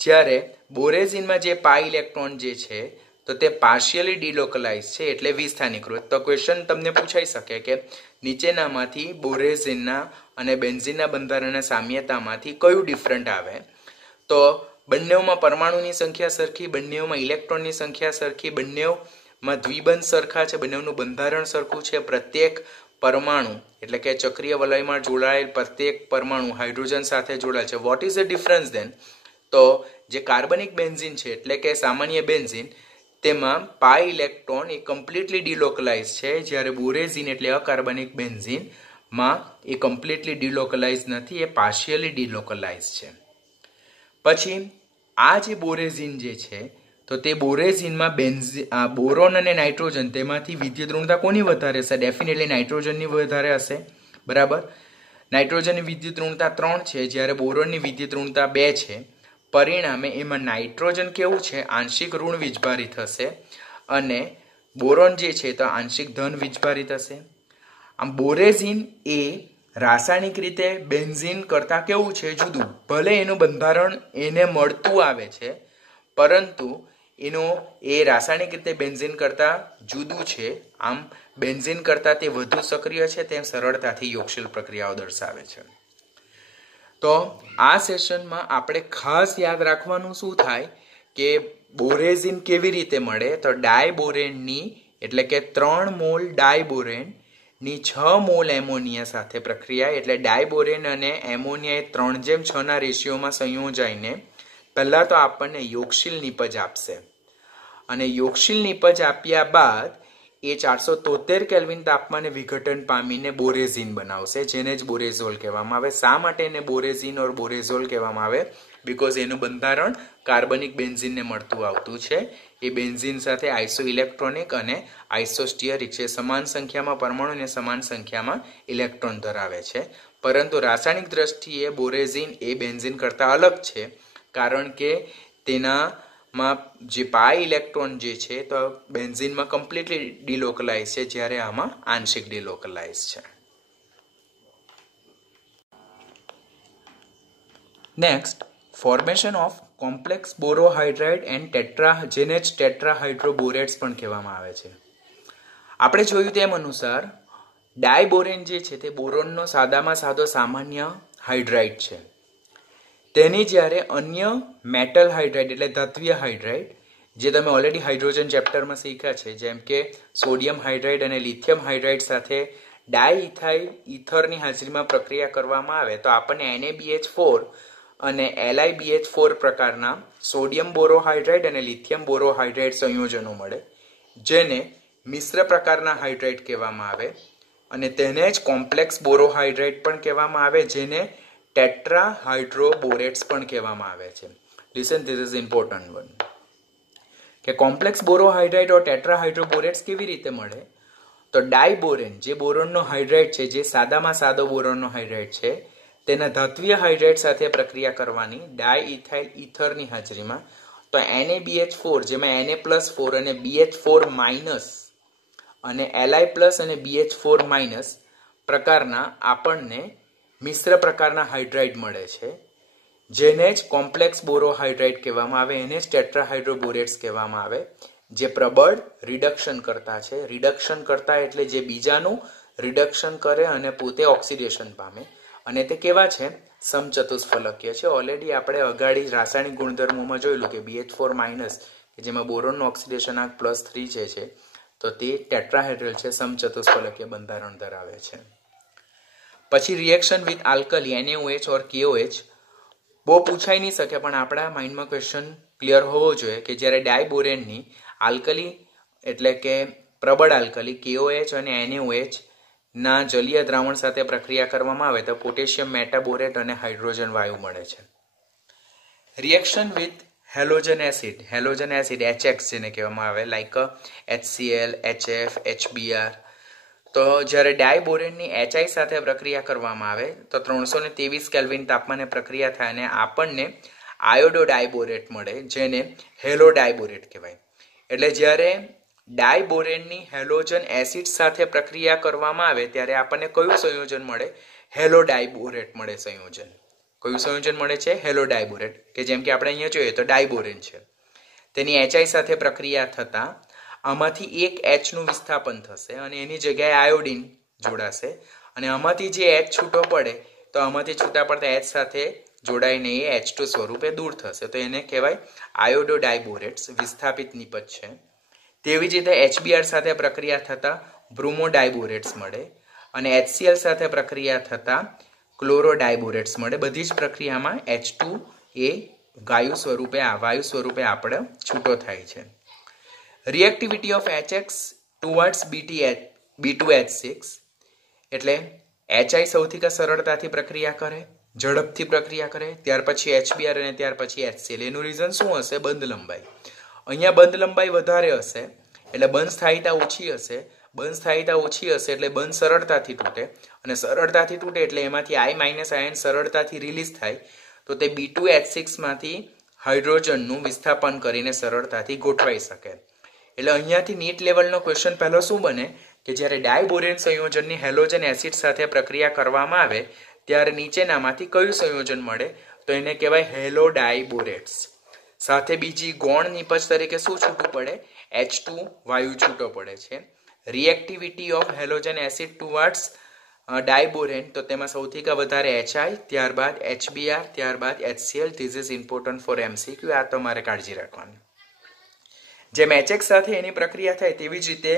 જ્યારે બોરેઝીનમાં જે પાઈ ઇલેક્ટ્રોન જે છે તો તે પાર્શિયલી ડિલોકલાઇઝ છે, એટલે વિસ્થાનીકૃત. તો ક્વેશ્ચન તમને પૂછાઈ શકે કે નીચેનામાંથી બોરેઝીનના અને બેન્ઝીનના બંધારણના સામ્યતામાંથી કયું ડિફરન્ટ આવે? તો બંનેમાં પરમાણુની સંખ્યા સરખી, બંનેમાં ઇલેક્ટ્રોનની સંખ્યા સરખી, બંનેમાં દ્વિબંધ સરખા છે, બંનેનું બંધારણ સરખું છે, પ્રત્યેક પરમાણુ એટલે કે ચક્રીય વલયમાં જોડાયેલ પ્રત્યેક પરમાણુ હાઇડ્રોજન સાથે જોડાયેલ છે. What is the difference then? તો જે કાર્બનિક બેન્ઝીન છે એટલે કે સામાન્ય બેન્ઝીન, તેમાં પાઈ ઇલેક્ટ્રોન એ કમ્પ્લીટલી ડિલોકલાઇઝ છે, જ્યારે બોરેઝીન એટલે અકાર્બનિક બેન્ઝીનમાં એ કમ્પ્લીટલી ડિલોકલાઇઝ નથી, એ પાર્શિયલી ડિલોકલાઇઝ છે. પછી આ જે બોરેઝીન જે છે તો તે બોરેઝીનમાં બોરોન અને નાઇટ્રોજન તેમાંથી વિદ્યુત ઋણતા કોની વધારે હશે? ડેફિનેટલી નાઇટ્રોજનની વધારે હશે, બરાબર. નાઇટ્રોજનની વિદ્યુત ઋણતા 3 છે, જ્યારે બોરોનની વિદ્યુત ઋણતા 2 છે. પરિણામે એમાં નાઇટ્રોજન કેવું છે? આંશિક ઋણ વીજભારિત હશે અને બોરોન જે છે તો આંશિક ધન વીજભારિત હશે. આમ બોરેઝીન એ રાસાયણિક રીતે બેન્ઝીન કરતાં કેવું છે? જુદું. ભલે એનું બંધારણ એને મળતું આવે છે, પરંતુ એ રાસાયણિક રીતે બેન્ઝીન કરતાં જુદું છે. આમ બેન્ઝીન કરતાં તે વધુ સક્રિય છે, તેમ સરળતાથી યોગશીલ પ્રક્રિયાઓ દર્શાવે છે. તો આ સેશનમાં આપણે ખાસ યાદ રાખવાનું શું થાય કે બોરેઝીન કેવી રીતે મળે? તો ડાયબોરેનની એટલે કે 3 મોલ ડાયબોરેન ની 6 મોલ એમોનિયા સાથે પ્રક્રિયા, એટલે ડાયબોરેન અને એમોનિયા એ 3:6 ના રેશિયોમાં સંયોજાઈને પહેલા તો આપણને યોગશીલ નિપજ આપશે અને યોગશીલ નિપજ આપ્યા બાદ એ 473 કેલ્વિન તાપમાને વિઘટન પામીને બોરેઝીન બનાવશે, જેને જ બોરેઝોલ કહેવામાં આવે. શા માટે એને બોરેઝીન ઓર બોરેઝોલ કહેવામાં આવે? બીકોઝ એનું બંધારણ કાર્બનિક બેન્ઝીનને મળતું આવતું છે. એ બેન્ઝીન સાથે આઇસો ઇલેક્ટ્રોનિક અને આઇસોસ્ટિયરિક છે, સમાન સંખ્યામાં પરમાણુ અને સમાન સંખ્યામાં ઇલેક્ટ્રોન ધરાવે છે. પરંતુ રાસાયણિક દ્રષ્ટિએ બોરેઝીન એ બેન્ઝીન કરતાં અલગ છે, કારણ કે તેનામાં જે પાઈ ઇલેક્ટ્રોન જે છે તો બેન્ઝીનમાં કમ્પ્લીટલી ડિલોકલાઇઝ છે, જ્યારે આમાં આંશિક ડિલોકલાઇઝ છે. Next, formation of complex borohydride and જેને ટેટ્રાહાઇડ્રોબોરેટ્સ પણ કહેવામાં આવે છે. આપણે જોયું તેમ અનુસાર ડાયબોરેન જે છે તે બોરોનનો સાદામાં સાદો સામાન્ય હાઇડ્રાઇડ છે. તેની જ્યારે અન્ય મેટલ હાઇડ્રાઇડ એટલે ધાત્વીય હાઇડ્રાઇડ જે તમે ઓલરેડી હાઇડ્રોજન ચેપ્ટરમાં શીખ્યા છે, જેમ કે સોડિયમ હાઇડ્રાઇડ અને લિથિયમ હાઇડ્રાઇડ સાથે ડાયઇથાઇલ ઇથરની હાજરીમાં પ્રક્રિયા કરવામાં આવે તો આપણને NaBH4 અને LiBH4 પ્રકારના સોડિયમ બોરોહાઇડ્રાઇડ અને લિથિયમ બોરોહાઇડ્રાઇડ સંયોજનો મળે, જેને મિશ્ર પ્રકારના હાઇડ્રાઇડ કહેવામાં આવે અને તેને જ કોમ્પ્લેક્સ બોરોહાઇડ્રાઇડ પણ કહેવામાં આવે, જેને ટેટ્રાહાઇડ્રોબોરેટ્સ પણ કહેવામાં આવે છે. Listen, this is important one કે કોમ્પ્લેક્સ બોરોહાઇડ્રાઇડ ઓર ટેટ્રાહાઇડ્રોબોરેટ્સ કેવી રીતે મળે? તો ડાયબોરેન જે બોરોનનો હાઇડ્રાઇડ છે, જે સાદામાં સાદો બોરોનનો હાઇડ્રાઇડ છે, તેના ધાત્વીય હાઇડ્રાઇડ સાથે પ્રક્રિયા કરવાની ડાયઇથાઇલ ઇથરની હાજરીમાં તો NaBH4 જેમાં Na+4 અને BH4- અને Li+ અને BH4- પ્રકારના આપણને મિશ્ર પ્રકારના હાઇડ્રાઇડ મળે છે, જેને જ કોમ્પ્લેક્સ બોરોહાઇડ્રાઇડ કહેવામાં આવે, એને જ ટેટ્રાહાઇડ્રોબોરેટ્સ કહેવામાં આવે, જે પ્રબળ રિડક્શન કરતા છે. રિડક્શન કરતા એટલે જે બીજાનું રિડક્શન કરે અને પોતે ઓક્સિડેશન પામે, અને તે કેવા છે? સમચતુષ્ફલકીય છે. ઓલરેડી આપણે અગાડી રાસાયણિક ગુણધર્મોમાં જોયેલું કે BH4- કે જેમાં બોરોનનો ઓક્સિડેશન આંક +3 છે, તો તે ટેટ્રાહેડ્રલ છે, સમચતુષ્ફલકીય બંધારણ ધરાવે છે. પછી reaction with alkali NaOH or KOH બહુ પૂછાઈ નહીં શકે, પણ આપણા માઇન્ડમાં ક્વેશ્ચન ક્લિયર હોવો જોઈએ કે જ્યારે ડાયબોરેનની આલ્કલી એટલે કે પ્રબળ આલ્કલી KOH અને NaOH ના જલીય દ્રાવણ સાથે પ્રક્રિયા કરવામાં આવે તો પોટેશિયમ મેટાબોરેટ અને હાઇડ્રોજન વાયુ મળે છે. Reaction with halogen acid HX જેને કહેવામાં આવે, લાઈક HCl, HF, HBr. તો જ્યારે ડાયબોરેનની HI સાથે પ્રક્રિયા કરવામાં આવે તો 323 કેલ્વિન તાપમાને પ્રક્રિયા થાય અને આપણને આયોડો ડાયબોરેટ મળે, જેને હેલો ડાયબોરેટ કહેવાય. એટલે જ્યારે ડાયબોરેનની હેલોજન એસિડ સાથે પ્રક્રિયા કરવામાં આવે ત્યારે આપણને કયું સંયોજન મળે? હેલો ડાયબોરેટ મળે સંયોજન. કયું સંયોજન મળે છે? હેલો ડાયબોરેટ, કે જેમ કે આપણે અહીંયા જોઈએ તો ડાયબોરેન છે, તેની HI સાથે પ્રક્રિયા થતા આમાંથી એક H નું વિસ્થાપન થશે અને એની જગ્યાએ આયોડિન જોડાશે, અને આમાંથી જે H છૂટો પડે તો આમાંથી છૂટા પડતા H સાથે જોડાઈને એ H2 સ્વરૂપે દૂર થશે, તો એને કહેવાય આયોડો ડાયબોરેટ્સ, વિસ્થાપિત નિપજ છે. તેવી જ રીતે HBr સાથે પ્રક્રિયા થતા બ્રુમો ડાયબોરેટ્સ મળે અને HCl સાથે પ્રક્રિયા થતા ક્લોરો ડાયબોરેટ્સ મળે. બધી જ પ્રક્રિયામાં H2 એ વાયુ સ્વરૂપે આપણે છૂટો થાય છે. Reactivity of HX towards B2H6 એટલે HI સૌથી સરળતાથી પ્રક્રિયા કરે, ઝડપથી પ્રક્રિયા કરે, ત્યાર પછી HBr અને ત્યાર પછી HCl. એનું રીઝન શું હશે? બંધ લંબાઈ. અહીંયા બંધ લંબાઈ વધારે હશે એટલે બંધ સ્થાયીતા ઓછી હશે, બંધ સ્થાયીતા ઓછી હશે એટલે બંધ સરળતાથી તૂટે, અને સરળતાથી તૂટે એટલે એમાંથી I- આયન સરળતાથી રિલીઝ થાય, તો તે B2H6 માંથી હાઇડ્રોજનનું વિસ્થાપન કરીને સરળતાથી ગોઠવાઈ શકે. એટલે અહીંયાથી નીટ લેવલનો ક્વેશ્ચન પહેલો શું બને કે જ્યારે ડાયબોરેન સંયોજનની હેલોજન એસિડ સાથે પ્રક્રિયા કરવામાં આવે ત્યારે નીચેનામાંથી કયું સંયોજન મળે? તો એને કહેવાય હેલો ડાયબોરેટ્સ. સાથે બીજી ગૌણ નિપજ તરીકે શું છૂટું પડે? H2 વાયુ છૂટો પડે છે. Reactivity of halogen acid towards ડાયબોરેન, તો તેમાં સૌથી વધારે HI, ત્યારબાદ HBr, ત્યારબાદ HCl. This is important for MCQ. આ તમારે કાળજી રાખવાની. જેમ HX સાથે એની પ્રક્રિયા થાય તેવી જ રીતે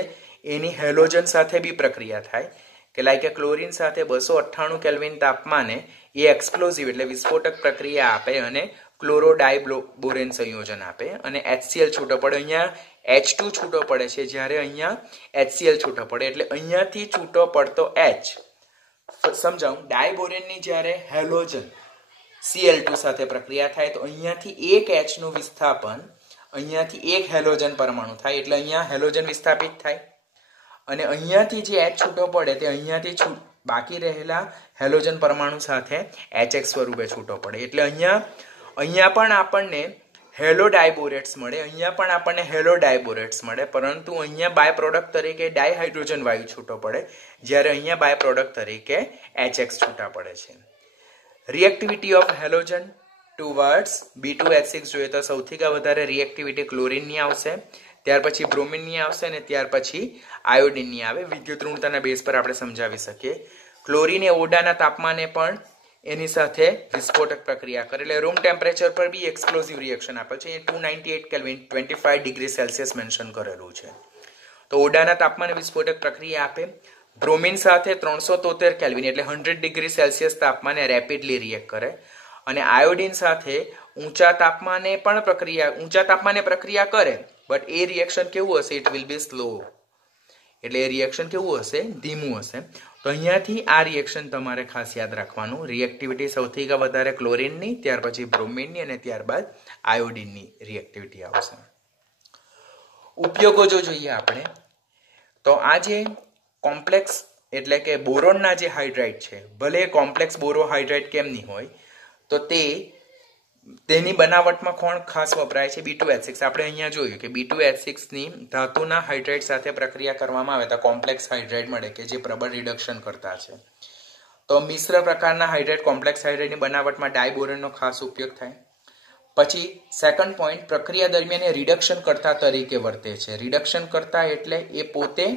એની હેલોજન સાથે બી પ્રક્રિયા થાય, કે લાઈક ક્લોરીન સાથે 298 કેલ્વિન તાપમાને એ એક્સપ્લોઝિવ એટલે વિસ્ફોટક પ્રક્રિયા આપે અને ક્લોરો ડાયબોરેન સંયોજન આપે અને HCl છૂટો પડે. અહીંયા H2 છૂટો પડે છે, જ્યારે અહીંયા HCl છૂટો પડે. એટલે અહીંયાથી છૂટો પડતો H સમજાવું, ડાયબોરેનની જ્યારે હેલોજન Cl2 સાથે પ્રક્રિયા થાય તો અહીંયાથી એક H નું વિસ્થાપન, અહીંયાથી એક હેલોજન પરમાણુ થાય, એટલે અહીંયા હેલોજન વિસ્થાપિત થાય, અને અહીંયાથી જે H છૂટો પડે તે અહીંયાથી બાકી રહેલા હેલોજન પરમાણુ સાથે HX સ્વરૂપે છૂટો પડે. એટલે અહીંયા પણ આપણને હેલો ડાયબોરેટ્સ મળે, અહીંયા પણ આપણને હેલો ડાયબોરેટ્સ મળે, પરંતુ અહીંયા બાય પ્રોડક્ટ તરીકે ડાયહાઇડ્રોજન વાયુ છૂટો પડે, જ્યારે અહીંયા બાય પ્રોડક્ટ તરીકે HX છૂટા પડે છે. Reactivity of halogen towards B2H6 જોઈએ તો સૌથી વધારે રિએક્ટિવિટી ક્લોરીનની આવશે, ત્યાર પછી બ્રોમિનની આવશે ને ત્યાર પછી આયોડિનની આવે. વિદ્યુત ઋણતાના બેઝ પર આપણે સમજાવી શકીએ. ક્લોરીન એ ઓરડાના તાપમાને પણ એની સાથે વિસ્ફોટક પ્રક્રિયા કરે, એટલે રૂમ ટેમ્પરેચર પર બી એક્સપ્લોઝિવ રિએક્શન આપે છે. 298 કેલ્વિન 25 ડિગ્રી સેલ્સિયસ મેન્શન કરેલું છે. તો ઓરડાના તાપમાને વિસ્ફોટક પ્રક્રિયા આપે. બ્રોમિન સાથે 373 કેલ્વિન એટલે 100 ડિગ્રી સેલ્સિયસ તાપમાને રેપિડલી રિએક્ટ કરે. અને આયોડિન સાથે ઊંચા તાપમાને પ્રક્રિયા કરે, બટ એ રિએક્શન કેવું હશે? It will be slow. એટલે એ રિએક્શન કેવું હશે? ધીમું હશે. તો અહીંયાથી આ રિએક્શન તમારે ખાસ યાદ રાખવાનું. રિએક્ટિવિટી સૌથી વધારે ક્લોરીનની, ત્યાર પછી બ્રોમિનની અને ત્યારબાદ આયોડિનની રિએક્ટિવિટી આવશે. ઉપયોગો જો જોઈએ આપણે, તો આ જે કોમ્પ્લેક્સ એટલે કે બોરોનના જે હાઇડ્રાઇડ છે, ભલે કોમ્પ્લેક્સ બોરોહાઇડ્રાઇડ કેમની હોય, તો તેની બનાવટમાં કોણ ખાસ વપરાય છે? B2H6. આપણે અહીંયા જોયું કે B2H6 ની ધાતુના હાઇડ્રાઇડ સાથે પ્રક્રિયા કરવામાં આવે તો કોમ્પ્લેક્સ હાઇડ્રાઇડ મળે કે જે પ્રબળ રિડક્શન કરતા છે. તો મિશ્ર પ્રકારના હાઇડ્રાઇડ, કોમ્પ્લેક્સ હાઇડ્રાઇડની બનાવટમાં ડાયબોરેનનો ખાસ ઉપયોગ થાય. પછી સેકન્ડ પોઈન્ટ, પ્રક્રિયા દરમિયાન એ રિડક્શન કરતા તરીકે વર્તે છે. રિડક્શન કરતા એટલે એ પોતે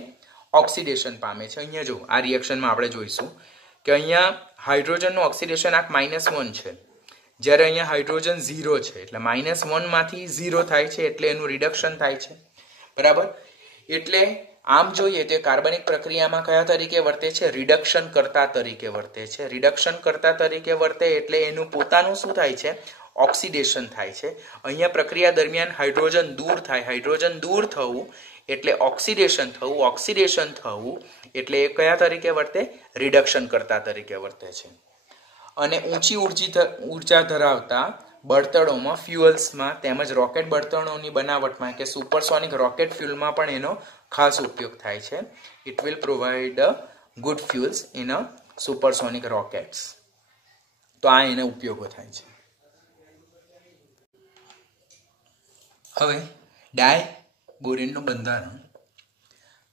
ઓક્સિડેશન પામે છે. અહીંયા જો આ રિએક્શનમાં આપણે જોઈશું કે અહીંયા હાઇડ્રોજનનું ઓક્સિડેશન આંક -1 છે, જ્યારે અહીંયા હાઇડ્રોજન 0 છે. એટલે -1 માંથી 0 થાય છે એટલે એનું રિડક્શન થાય છે. બરાબર. એટલે આમ જોઈએ તો કાર્બનિક પ્રક્રિયામાં કયા તરીકે વર્તે છે? રિડક્શન કરતા તરીકે વર્તે છે. રિડક્શન કરતા તરીકે વર્તે એટલે એનું પોતાનું શું થાય છે? ઓક્સિડેશન થાય છે. અહીંયા પ્રક્રિયા દરમિયાન હાઇડ્રોજન દૂર થાય. હાઇડ્રોજન દૂર થવું એટલે ઓક્સિડેશન થવું. ઓક્સિડેશન થવું એટલે એ કયા તરીકે વર્તે? રિડક્શન કરતા તરીકે વર્તે છે. અને ઊંચી ઉર્જા ધરાવતા બળતણોમાં, ફ્યુઅલ્સમાં તેમજ રોકેટ બળતણોની બનાવટમાં કે સુપરસોનિક રોકેટ ફ્યુઅલમાં પણ એનો ખાસ ઉપયોગ થાય છે. It will provide good fuels in a supersonic rockets. તો આ એને ઉપયોગો થાય છે. હવે ડાયબોરેનનું બંધારણ.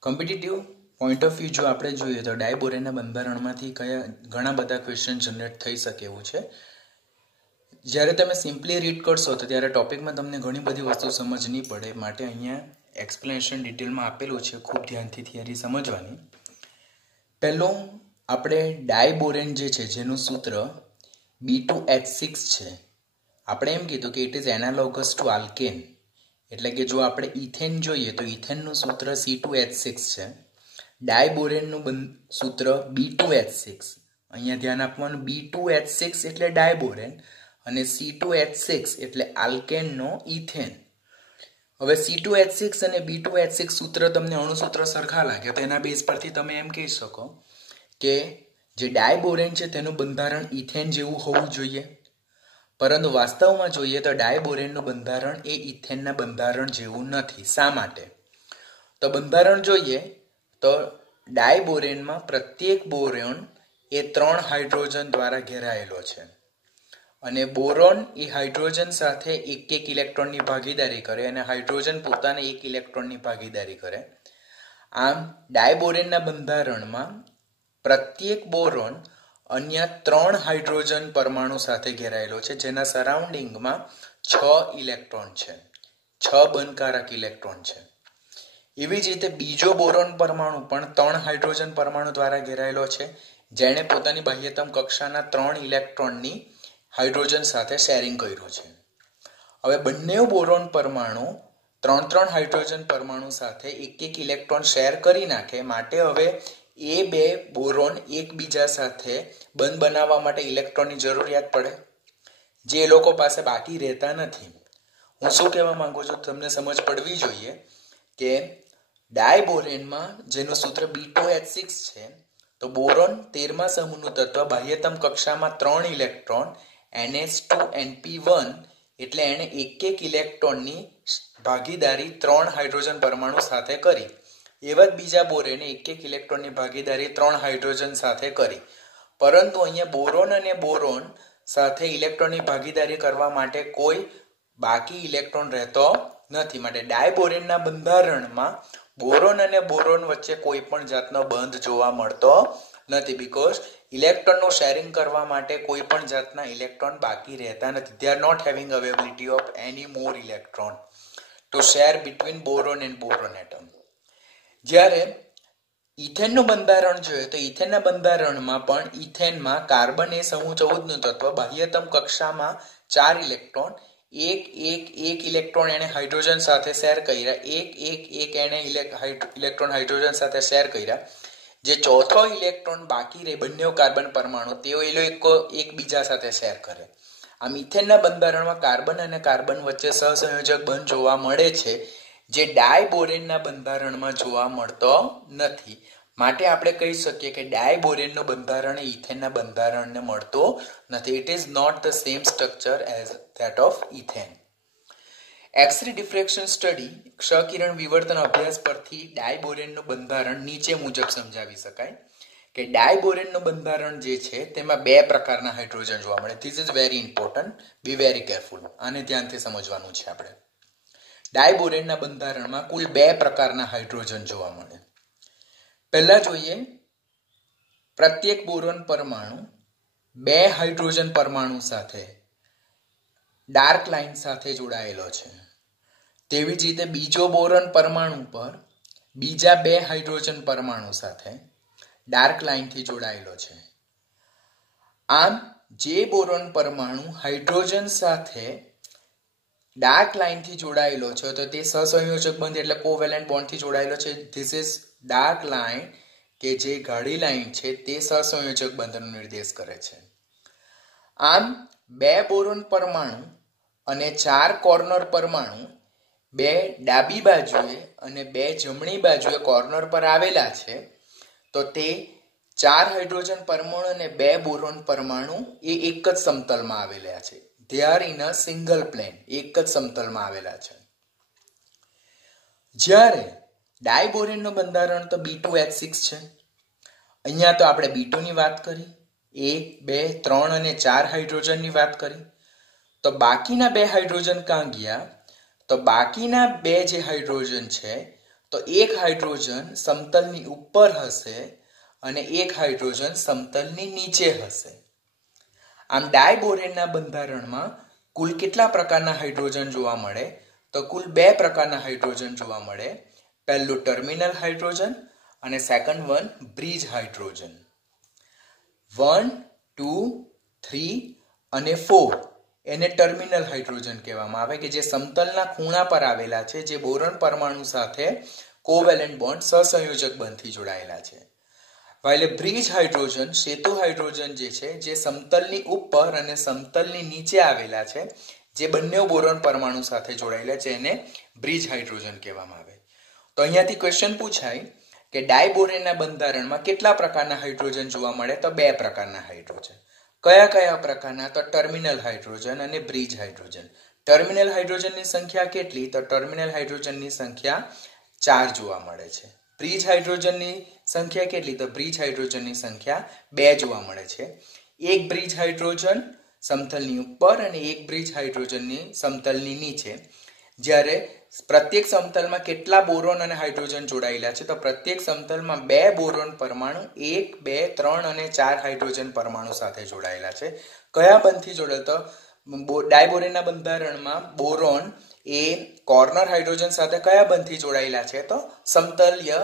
કોમ્પિટિટિવ પોઈન્ટ ઓફ વ્યૂ જો આપણે જોઈએ તો ડાયબોરેનના બંધારણમાંથી ઘણા બધા ક્વેશ્ચન જનરેટ થઈ શકે એવું છે. જ્યારે તમે સિમ્પલી રીડ કરશો તો ત્યારે ટોપિકમાં તમને ઘણી બધી વસ્તુ સમજ નહીં પડે. માટે અહીંયા એક્સપ્લેનેશન ડિટેલમાં આપેલું છે, ખૂબ ધ્યાનથી થિયરી સમજવાની. પહેલું આપણે ડાયબોરેન જે છે જેનું સૂત્ર B2H6 છે. આપણે એમ કીધું કે it is analogous to alkane. એટલે કે જો આપણે ઇથેન જોઈએ તો ઇથેનનું સૂત્ર C2H6 છે. ડાયબોરેનનું સૂત્ર B2H6. અહીંયા ધ્યાન આપવાનું, B2H6 એટલે ડાયબોરેન અને C2H6 એટલે આલ્કેનનો ઇથેન. હવે C2H6 અને B2H6 સૂત્ર તમને અણુસૂત્ર સરખા લાગે તો એના બેઝ પરથી તમે એમ કહી શકો કે જે ડાયબોરેન છે તેનું બંધારણ ઇથેન જેવું હોવું જોઈએ. પરંતુ વાસ્તવમાં જોઈએ તો ડાયબોરેનનું બંધારણ એ ઇથેનના બંધારણ જેવું નથી. શા માટે? તો બંધારણ જોઈએ તો ડાયબોરેનમાં પ્રત્યેક બોરોન એ 3 હાઇડ્રોજન દ્વારા ઘેરાયેલો છે અને બોરોન એ હાઇડ્રોજન સાથે એક ઇલેક્ટ્રોનની ભાગીદારી કરે અને હાઇડ્રોજન પોતાને 1 ઇલેક્ટ્રોનની ભાગીદારી કરે. આમ ડાયબોરેનના બંધારણમાં પ્રત્યેક બોરોન અન્ય 3 હાઇડ્રોજન પરમાણુ સાથે ઘેરાયેલો છે, જેના સરાઉન્ડિંગમાં 6 ઇલેક્ટ્રોન છે, 6 બંધકારક ઇલેક્ટ્રોન છે. એવી જ રીતે બીજો બોરોન પરમાણુ પણ 3 હાઇડ્રોજન પરમાણુ દ્વારા ઘેરાયેલો છે, જેણે પોતાની બાહ્યતમ કક્ષાના 3 ઇલેક્ટ્રોનની હાઇડ્રોજન સાથે શેરિંગ કર્યું છે. હવે બંને બોરોન પરમાણુ 3 હાઇડ્રોજન પરમાણુ સાથે એક ઇલેક્ટ્રોન શેર કરી નાખે. માટે હવે એ બે બોરોન એકબીજા સાથે બંધ બનાવવા માટે ઇલેક્ટ્રોનની જરૂરિયાત પડે, જે એ લોકો પાસે બાકી રહેતા નથી. હું શું કહેવા માંગુ છું તમને સમજ પડવી જોઈએ કે ડાયબોરેનમાં જેનું સૂત્ર B2H6 છે, તો બોરોન 13મા સમૂહનું તત્વ બાહ્યતમ કક્ષામાં 3 ઇલેક્ટ્રોન NH2NP1 એટલે એણે એક ઇલેક્ટ્રોનની ભાગીદારી 3 હાઇડ્રોજન પરમાણુ સાથે કરી. એવા જ બીજા બોરોને એક ઇલેક્ટ્રોનની ભાગીદારી 3 હાઇડ્રોજન સાથે કરી. પરંતુ અહીંયા બોરોન અને બોરોન સાથે ઇલેક્ટ્રોનની ભાગીદારી કરવા માટે કોઈ બાકી ઇલેક્ટ્રોન રહેતો નથી. માટે ડાયબોરેનના બંધારણમાં બોરોન અને બોરોન વચ્ચે કોઈ પણ જાતનો બંધ જોવા મળતો નથી, બીકોઝ ઇલેક્ટ્રોનનું શેરિંગ કરવા માટે કોઈ પણ જાતના ઇલેક્ટ્રોન બાકી રહેતા નથી. They are not having availability of any more electron. to share between boron and boron atom. જ્યારે ઇથેનનું બંધારણ જોઈએ તો ઇથેનના બંધારણમાં પણ ઇથેનમાં કાર્બન એ સમૂહ 14 નું તત્વ, બાહ્યતમ કક્ષામાં 4 ઇલેક્ટ્રોન, એક ઇલેક્ટ્રોન એને હાઇડ્રોજન સાથે શેર કર્યા, એક એને ઇલેક્ટ્રોન હાઇડ્રોજન સાથે શેર કર્યા. જે ચોથો ઇલેક્ટ્રોન બાકી રહે બંને કાર્બન પરમાણુ તેઓ એકબીજા સાથે શેર કરે. આમ ઇથેનના બંધારણમાં કાર્બન અને કાર્બન વચ્ચે સહસંયોજક બંધ જોવા મળે છે, જે ડાયબોરેનના બંધારણમાં જોવા મળતો નથી. માટે આપણે કહી શકીએ કે ડાયબોરેનનું બંધારણ ઇથેનના બંધારણને મળતો નથી. It is not the same structure as that of ethane. X-ray diffraction study ક્ષકિરણ વિવર્તન અભ્યાસ પરથી ડાયબોરેનનું બંધારણ નીચે મુજબ સમજાવી શકાય કે ડાયબોરેનનું બંધારણ જે છે તેમાં 2 પ્રકારના હાઇડ્રોજન જોવા મળે. This is very important, be very careful. આને ધ્યાનથી સમજવાનું છે આપણે. ડાયબોરેનના બંધારણમાં કુલ 2 પ્રકારના હાઇડ્રોજન જોવા મળે. પહેલા જોઈએ, પ્રત્યેક બોરોન પરમાણુ 2 હાઇડ્રોજન પરમાણુ સાથે ડાર્ક લાઇન સાથે જોડાયેલો છે. તેવી જ રીતે બીજો બોરોન પરમાણુ પર બીજા 2 હાઇડ્રોજન પરમાણુ સાથે ડાર્ક લાઇનથી જોડાયેલો છે. આમ જે બોરોન પરમાણુ હાઇડ્રોજન સાથે ડાર્ક લાઇનથી જોડાયેલો છે તો તે સહસંયોજક બંધ એટલે કોવેલેન્ટ બોન્ડથી જોડાયેલો છે. ધીસ ઇઝ ડાર્ક લાઇન કે જે ગાઢી લાઇન છે તે સહસંયોજક બંધનો નિર્દેશ કરે છે. આમ 2 બોરોન પરમાણુ અને 4 કોર્નર પરમાણુ 2 ડાબી બાજુએ અને 2 જમણી બાજુએ કોર્નર પર આવેલા છે તો તે 4 હાઇડ્રોજન પરમાણુ અને 2 બોરોન પરમાણુ એ એક જ સમતલમાં આવેલા છે. They are in a single plane, એક જ સમતલમાં આવેલા છે. જ્યારે ડાયબોરેનનું બંધારણ તો B2H6 છે. અહીંયા તો આપણે B2 ની વાત કરી, 1, 2, 3 અને 4 હાઇડ્રોજનની વાત કરી. તો બાકીના 2 હાઇડ્રોજન ક્યાં ગયા? તો બાકીના 2 જે હાઇડ્રોજન છે તો એક હાઇડ્રોજન સમતલની ઉપર હશે અને એક હાઇડ્રોજન સમતલની નીચે હશે. આમ ડાયબોરેનના બંધારણમાં કુલ કેટલા પ્રકારના હાઇડ્રોજન જોવા મળે? તો કુલ 2 પ્રકારના હાઇડ્રોજન જોવા મળે. પહેલું ટર્મિનલ હાઇડ્રોજન અને સેકન્ડ વન બ્રિજ હાઇડ્રોજન. 1, 2, 3 અને 4 એને ટર્મિનલ હાઇડ્રોજન કહેવામાં આવે કે જે સમતલના ખૂણા પર આવેલા છે, જે બોરોન પરમાણુ સાથે કોવેલેન્ટ બોન્ડ સહસંયોજક બંધથી જોડાયેલા છે. વાઇલે બ્રિજ હાઇડ્રોજન, સેતુ હાઇડ્રોજન જે છે જે સમતલની ઉપર અને સમતલની નીચે આવેલા છે, જે બંને બોરોન પરમાણુ સાથે જોડાયેલા છે, એને બ્રિજ હાઇડ્રોજન કહેવામાં આવે. તો અહીંયાથી ક્વેશ્ચન પૂછાય કે ડાયબોરેનના બંધારણમાં કેટલા પ્રકારના હાઇડ્રોજન જોવા મળે? તો 2 પ્રકારના હાઇડ્રોજન. કયા પ્રકારના? તો ટર્મિનલ હાઇડ્રોજન અને બ્રિજ હાઇડ્રોજન. ટર્મિનલ હાઇડ્રોજનની સંખ્યા કેટલી? તો ટર્મિનલ હાઇડ્રોજનની સંખ્યા 4 જોવા મળે છે. બ્રિજ હાઇડ્રોજનની સંખ્યા કેટલી? તો બ્રિજ હાઇડ્રોજનની સંખ્યા 2 જોવા મળે છે. એક બ્રિજ હાઇડ્રોજન સમતલની ઉપર અને એક બ્રિજ હાઇડ્રોજનની સમતલની નીચે. જ્યારે પ્રત્યેક સમતલમાં કેટલા બોરોન અને હાઇડ્રોજન જોડાયેલા છે? તો પ્રત્યેક સમતલમાં 2 બોરોન પરમાણુ 1, 2, 3 અને 4 હાઇડ્રોજન પરમાણુ સાથે જોડાયેલા છે. કયા બંધથી જોડાયેલા? તો ડાયબોરેનના બંધારણમાં બોરોન એ કોર્નર હાઇડ્રોજન સાથે કયા બંધથી જોડાયેલા છે? તો સમતલ્ય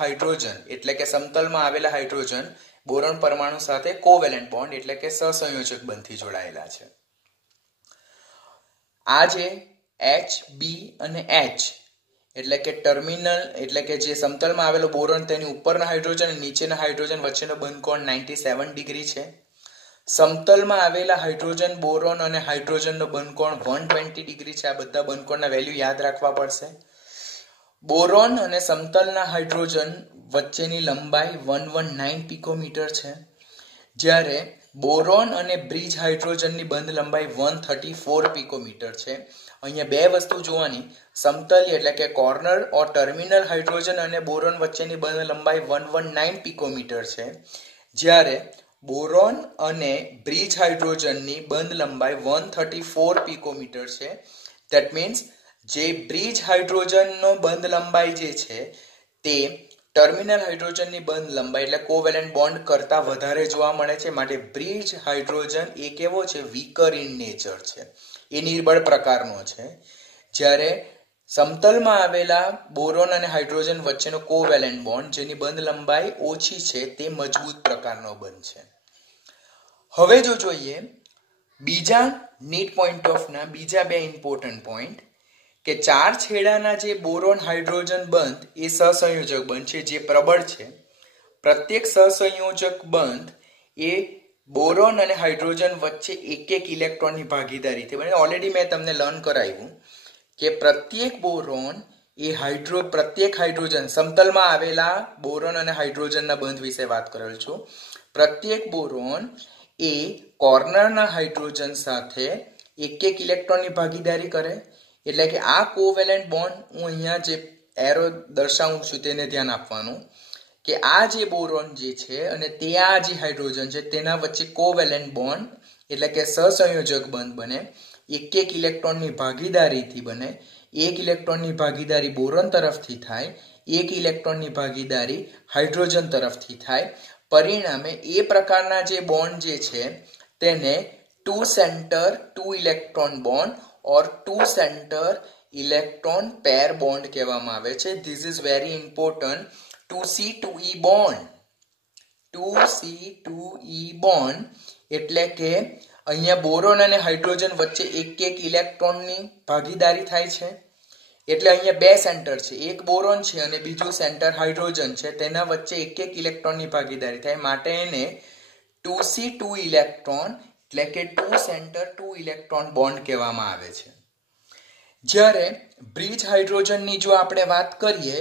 હાઇડ્રોજન એટલે કે સમતલમાં આવેલા હાઇડ્રોજન બોરોન પરમાણુ સાથે કોવેલેન્ટ બોન્ડ એટલે કે સહસંયોજક બંધથી જોડાયેલા છે. આ જે H, B અને H એટલે કે ટર્મિનલ એટલે કે જે સમતલમાં આવેલો બોરોન તેની ઉપરના હાઇડ્રોજન અને નીચેના હાઇડ્રોજન વચ્ચેનો બંધકોણ 97 ડિગ્રી છે. સમતલમાં આવેલા હાઇડ્રોજન, બોરોન અને હાઇડ્રોજનનો બંધકોણ 120 ડિગ્રી છે. આ બધા બંધકોણના વેલ્યુ યાદ રાખવા પડશે. બોરોન અને સમતલના હાઇડ્રોજન વચ્ચેની લંબાઈ 119 પિકોમીટર છે, જ્યારે બોરોન અને બ્રિજ હાઇડ્રોજનની બંધ લંબાઈ 134 પિકોમીટર છે. અહીંયા 2 વસ્તુ જોવાની, સમતલ્ય એટલે કે કોર્નર ઓર ટર્મિનલ હાઇડ્રોજન અને બોરોન વચ્ચેની બંધ લંબાઈ 119 પિકોમીટર છે, જ્યારે બોરોન અને બ્રિજ હાઇડ્રોજનની બંધ લંબાઈ 134 પિકોમીટર છે. ધેટ મીન્સ જે બ્રિજ હાઇડ્રોજનનો બંધ લંબાઈ જે છે તે ટર્મિનલ હાઇડ્રોજનની બંધ લંબાઈ એટલે કોવેલેન્ટ બોન્ડ કરતા વધારે જોવા મળે છે. માટે બ્રિજ હાઇડ્રોજન એ કેવો છે? વીકર ઇન નેચર છે, એ નિર્બળ પ્રકારનો છે. જ્યારે સમતલમાં આવેલા બોરોન અને હાઇડ્રોજન વચ્ચેનો કોવેલેન્ટ બોન્ડ જેની બંધ લંબાઈ ઓછી છે તે મજબૂત પ્રકારનો બંધ છે. હવે જો જોઈએ બીજા નીટ પોઈન્ટ ઓફના બીજા બે ઇમ્પોર્ટન્ટ પોઈન્ટ કે ચાર છેડાના જે બોરોન હાઇડ્રોજન બંધ એ સહસંયોજક બંધ છે જે પ્રબળ છે. પ્રત્યેક સહસંયોજક બંધ એ બોરોન અને હાઇડ્રોજન વચ્ચે એક ઇલેક્ટ્રોનની ભાગીદારીથી બને. ઓલરેડી મેં તમને લર્ન કરાવ્યું કે પ્રત્યેક બોરોન એ પ્રત્યેક હાઇડ્રોજન સમતલમાં આવેલા બોરોન અને હાઇડ્રોજનના બંધ વિશે વાત કરેલ છું. પ્રત્યેક બોરોન એ કોર્નરના હાઇડ્રોજન સાથે એક ઇલેક્ટ્રોનની ભાગીદારી કરે. એટલે કે આ કોવેલેન્ટ બોન્ડ હું અહીંયા જે એરો દર્શાવું છું તેને ધ્યાન આપવાનું કે આ જે બોરોન જે છે અને તે આ જે હાઇડ્રોજન છે તેના વચ્ચે કોવેલેન્ટ બોન્ડ એટલે કે સહસંયોજક બંધ બને. એક ઇલેક્ટ્રોનની ભાગીદારીથી બને. એક ઇલેક્ટ્રોનની ભાગીદારી બોરોન તરફથી થાય, એક ઇલેક્ટ્રોનની ભાગીદારી હાઇડ્રોજન તરફથી થાય. પરિણામે એ પ્રકારના જે બોન્ડ જે છે તેને two centre two electron bond or two centre electron pair bond કહેવામાં આવે છે. This is very important. 2C2E bond 2C2E bond એટલે કે અહીંયા બોરોન અને હાઇડ્રોજન વચ્ચે એક ઇલેક્ટ્રોનની ભાગીદારી થાય છે. એટલે અહીંયા બે સેન્ટર છે, એક બોરોન છે અને બીજું સેન્ટર હાઇડ્રોજન છે. તેના વચ્ચે એક ઇલેક્ટ્રોનની ભાગીદારી થાય માટે એને 2C2 ઇલેક્ટ્રોન એટલે કે two centre two electron bond કહેવામાં આવે છે. જ્યારે બ્રિજ હાઇડ્રોજનની જો આપણે વાત કરીએ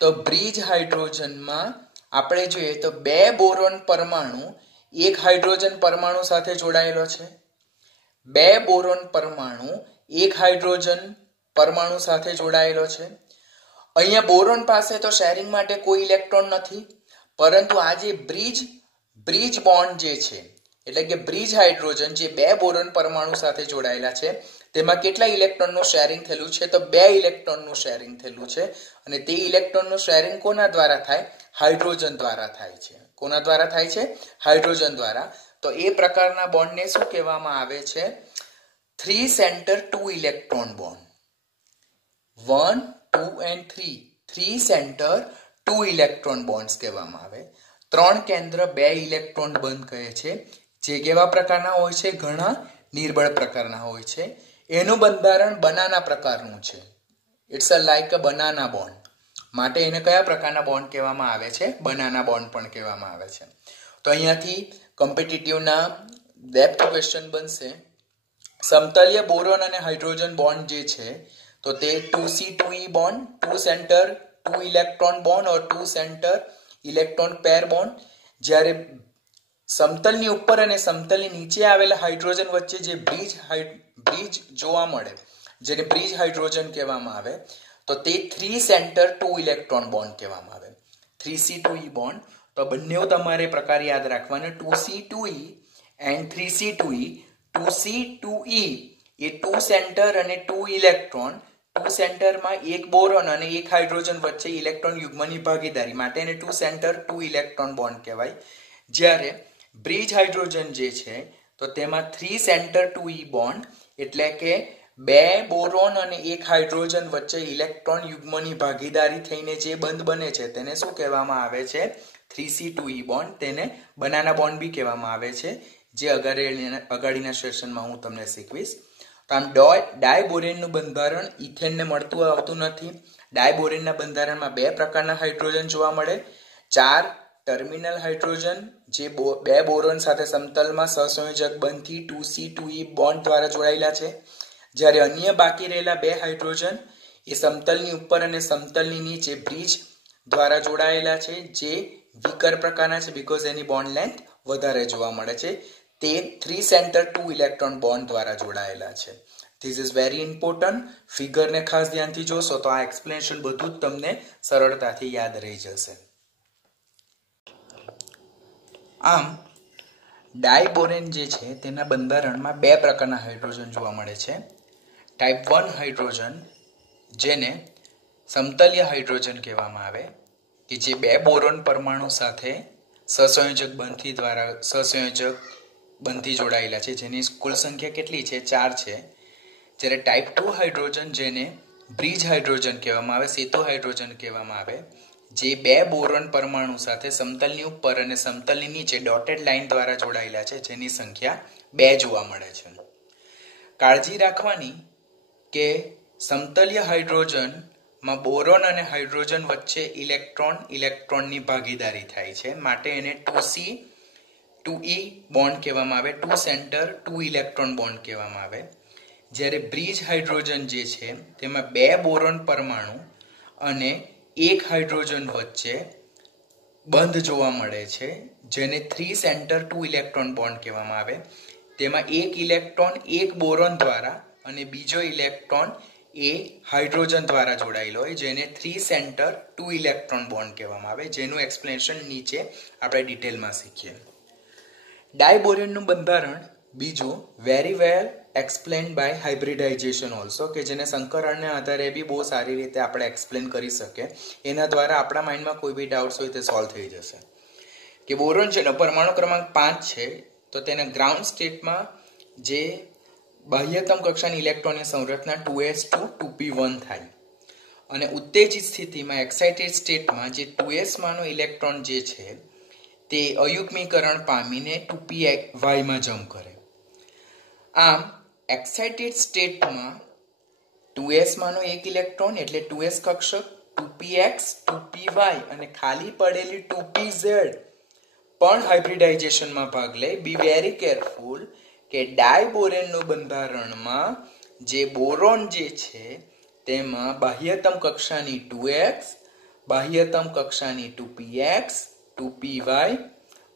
તો બ્રિજ હાઇડ્રોજનમાં આપણે જોઈએ તો બે બોરોન પરમાણુ એક હાઇડ્રોજન પરમાણુ સાથે જોડાયેલો છે. બે બોરોન પરમાણુ એક હાઇડ્રોજન પરમાણુ સાથે જોડાયેલો છે. અહીંયા બોરોન પાસે તો શેરિંગ માટે કોઈ ઇલેક્ટ્રોન નથી, પરંતુ આ જે બ્રિજ બોન્ડ જે છે એટલે કે બ્રિજ હાઇડ્રોજન જે બે બોરોન પરમાણુ સાથે જોડાયેલા છે તેમાં કેટલા ઇલેક્ટ્રોનનું શેરિંગ થયેલું છે? તો બે ઇલેક્ટ્રોનનું શેરિંગ થયેલું છે. અને તે ઇલેક્ટ્રોનનું શેરિંગ કોના દ્વારા થાય? હાઇડ્રોજન દ્વારા થાય છે. કોના દ્વારા થાય છે? હાઇડ્રોજન દ્વારા. તો એ પ્રકારના બોન્ડને શું કહેવામાં આવે છે? 3 centre 2 electron bond. 1, 2 and 3 3 centre 2 electron bonds કહેવામાં આવે. 3 કેન્દ્ર 2 ઇલેક્ટ્રોન બંધ કહે છે. જે કેવા પ્રકારના હોય છે? ઘણા નિર્બળ પ્રકારના હોય છે. એનું બંધારણ બનાના પ્રકારનું છે. It's a like a banana bond. માટે એને કયા પ્રકારના બોન્ડ કહેવામાં આવે છે? બનાના બોન્ડ પણ કહેવામાં આવે છે. તો અહીંયાથી કોમ્પિટિટિવના ડેપ્થ ક્વેશ્ચન બનશે. સમતલ્ય બોરોન અને હાઇડ્રોજન બોન્ડ જે છે તો તે 2C2E bond, 2 centre 2 electron bond ઓર 2 સેન્ટર ઇલેક્ટ્રોન પેર બોન્ડ. જ્યારે સમતલની ઉપર અને સમતલની નીચે આવેલા હાઇડ્રોજન વચ્ચે જે બ્રિજ જોવા મળે જેને બ્રિજ હાઇડ્રોજન કહેવામાં આવે તો તે 3 સેન્ટર 2 ઇલેક્ટ્રોન બોન્ડ કહેવામાં આવે. 3C2E bond. તો બંને તમારે પ્રકાર યાદ રાખવાના 2C2E and 3C2E. 2C2E A 2 centre અને 2 ઇલેક્ટ્રોન. 2 સેન્ટરમાં એક બોરોન અને એક હાઇડ્રોજન વચ્ચે ઇલેક્ટ્રોન યુગ્મની ભાગીદારી માટે એને 2 સેન્ટર 2 ઇલેક્ટ્રોન બોન્ડ કહેવાય. જ્યારે બ્રિજ હાઇડ્રોજન જે છે તો તેમાં 3 સેન્ટર 2E બોન્ડ એટલે કે બે બોરોન અને એક હાઇડ્રોજન વચ્ચે ઇલેક્ટ્રોન યુગ્મની ભાગીદારી થઈને જે બંધ બને છે તેને શું કહેવામાં આવે છે? 3C2E bond. તેને બનાના બોન્ડ બી કહેવામાં આવે છે, જે અગાડીના સેશનમાં હું તમને શીખવીશ. તો આમ ડાયબોરેનનું બંધારણ ઇથેનને મળતું આવતું નથી. ડાયબોરેનના બંધારણમાં બે પ્રકારના હાઇડ્રોજન જોવા મળે. 4 ટર્મિનલ હાઇડ્રોજન જે બે બોરોન સાથે સમતલમાં સહસંયોજક બંધથી 2C2E બોન્ડ દ્વારા જોડાયેલા છે. જ્યારે અન્ય બાકી રહેલા બે હાઇડ્રોજન એ સમતલની ઉપર અને સમતલની નીચે બ્રિજ દ્વારા જોડાયેલા છે, જે વીકર પ્રકારના છે બીકોઝ એની બોન્ડ લેન્થ વધારે જોવા મળે છે. તે 3 સેન્ટર 2 ઇલેક્ટ્રોન બોન્ડ દ્વારા જોડાયેલા છે. This is very important. ફિગરને ખાસ ધ્યાનથી જોશો તો આ એક્સપ્લેનેશન બધું જ તમને સરળતાથી યાદ રહી જશે. આમ ડાયબોરેન જે છે તેના બંધારણમાં બે પ્રકારના હાઇડ્રોજન જોવા મળે છે. ટાઈપ 1 હાઇડ્રોજન જેને સમતલ્ય હાઇડ્રોજન કહેવામાં આવે કે જે બે બોરોન પરમાણુ સાથે સહસંયોજક બંધથી જોડાયેલા છે, જેની કુલ સંખ્યા કેટલી છે? 4 છે. જ્યારે ટાઈપ 2 હાઇડ્રોજન, જેને બ્રિજ હાઇડ્રોજન કહેવામાં આવે, સેતુ હાઇડ્રોજન કહેવામાં આવે, જે બે બોરોન પરમાણુ સાથે સમતલની ઉપર અને સમતલની નીચે ડોટેડ લાઇન દ્વારા જોડાયેલા છે, જેની સંખ્યા 2 જોવા મળે છે. કાળજી રાખવાની કે સમતલીય હાઇડ્રોજનમાં બોરોન અને હાઇડ્રોજન વચ્ચે ઇલેક્ટ્રોનની ભાગીદારી થાય છે, માટે એને 2C2E બોન્ડ કહેવામાં આવે, 2 સેન્ટર 2 ઇલેક્ટ્રોન બોન્ડ કહેવામાં આવે. જ્યારે બ્રિજ હાઇડ્રોજન જે છે તેમાં 2 બોરોન પરમાણુ અને 1 હાઇડ્રોજન વચ્ચે બંધ જોવા મળે છે, જેને 3 સેન્ટર 2 ઇલેક્ટ્રોન બોન્ડ કહેવામાં આવે. તેમાં એક ઇલેક્ટ્રોન એક બોરોન દ્વારા અને બીજો ઇલેક્ટ્રોન એ હાઇડ્રોજન દ્વારા જોડાયેલો હોય, જેને 3 સેન્ટર 2 ઇલેક્ટ્રોન બોન્ડ કહેવામાં આવે, જેનું એક્સપ્લેનેશન નીચે આપણે ડિટેલમાં શીખીએ. ડાયબોરેનનું બંધારણ બીજું very well explained by hybridisation also, કે જેને સંકરણને આધારે બી બહુ સારી રીતે આપણે એક્સપ્લેન કરી શકીએ. એના દ્વારા આપણા માઇન્ડમાં કોઈ બી ડાઉટ્સ હોય તે સોલ્વ થઈ જશે. કે બોરોન જેનો પરમાણુ ક્રમાંક 5 છે, તો તેના ગ્રાઉન્ડ સ્ટેટમાં જે બાહ્યતમ કક્ષાની ઇલેક્ટ્રોનની સંરચના 2s2 2p1 થાય, અને ઉત્તેજિત સ્થિતિમાં એક્સાઇટેડ સ્ટેટમાં જે 2s માંનો ઇલેક્ટ્રોન જે છે તે અયુગ્મીકરણ પામીને 2py માં જમ્પ કરે. આમ એક્સાઇટેડ સ્ટેટમાં 2s માંનો એક ઇલેક્ટ્રોન એટલે 2s કક્ષક, 2px 2py અને ખાલી પડેલી 2pz પણ હાઇબ્રિડાઇઝેશનમાં ભાગ લે. બી વેરી કેરફુલ કે ડાયબોરેનનું બંધારણમાં જે બોરોન જે છે તેમાં બાહ્યતમ કક્ષાની 2x, બાહ્યતમ કક્ષાની 2px 2py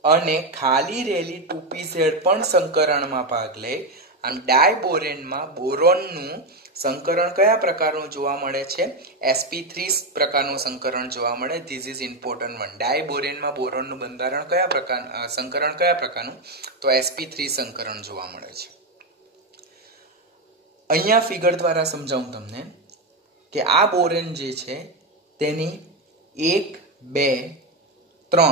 અને ખાલી રહેલી 2pz પણ સંકરણમાં ભાગ લે. આમ ડાયબોરેનમાં બોરોનનું સંકરણ કયા પ્રકારનું જોવા મળે છે? sp3 પ્રકારનું સંકરણ જોવા મળે. This is important one. ડાયબોરેનમાં બોરોનનું બંધારણ સંકરણ કયા પ્રકારનું? તો sp3 સંકરણ જોવા મળે છે. અહીંયા ફિગર દ્વારા સમજાવું તમને કે આ બોરેન જે છે તેની 1, 2,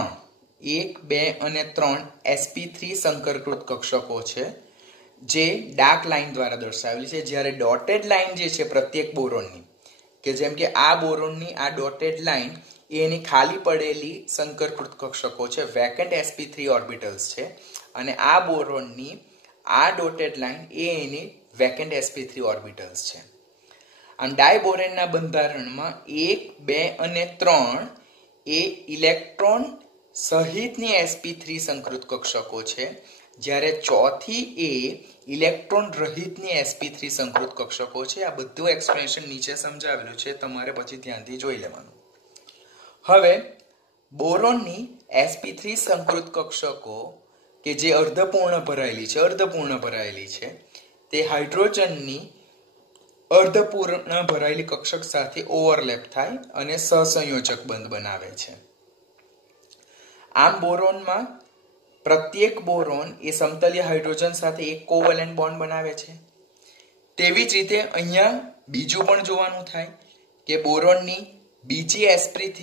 3 અને 3 sp3 સંકરકૃત કક્ષકો છે, જે ડાર્ક લાઇન દ્વારા દર્શાવેલી છે. જ્યારે ડોટેડ લાઇન જે છે પ્રત્યેક બોરોનની, કે જેમ કે આ બોરોનની આ ડોટેડ લાઇન એની ખાલી પડેલી સંકરકૃત કક્ષકો છે, વેકન્ટ sp3 ઓર્બિટલ્સ છે, અને આ બોરોનની આ ડોટેડ લાઇન એ એની વેકન્ટ sp3 ઓર્બિટલ્સ છે. આમ ડાયબોરેનના બંધારણમાં 1, 2 અને 3 એ ઇલેક્ટ્રોન સહિતની sp3 સંકૃત કક્ષકો છે, જ્યારે ચોથી એ ઇલેક્ટ્રોન રહિતની sp3 સંકૃત કક્ષકો છે. આ બધું એક્સપ્લેનેશન નીચે સમજાવેલું છે, તમારે પછી ધ્યાનથી જોઈ લેવાનું. હવે બોરોનની sp3 સંકૃત કક્ષકો કે જે અર્ધપૂર્ણ ભરાયેલી છે તે હાઇડ્રોજનની અર્ધપૂર્ણ ભરાયેલી કક્ષક સાથે ઓવરલેપ થાય અને સહસંયોજક બંધ બનાવે છે. આમ બોરોનમાં પ્રત્યેક બોરોન એ સમતલીય હાઇડ્રોજન સાથે એક કોવેલેન્ટ બોન્ડ બનાવે છે. તેવી જ રીતે અહીંયા બીજું પણ જોવાનું થાય કે બોરોનની બીજી sp3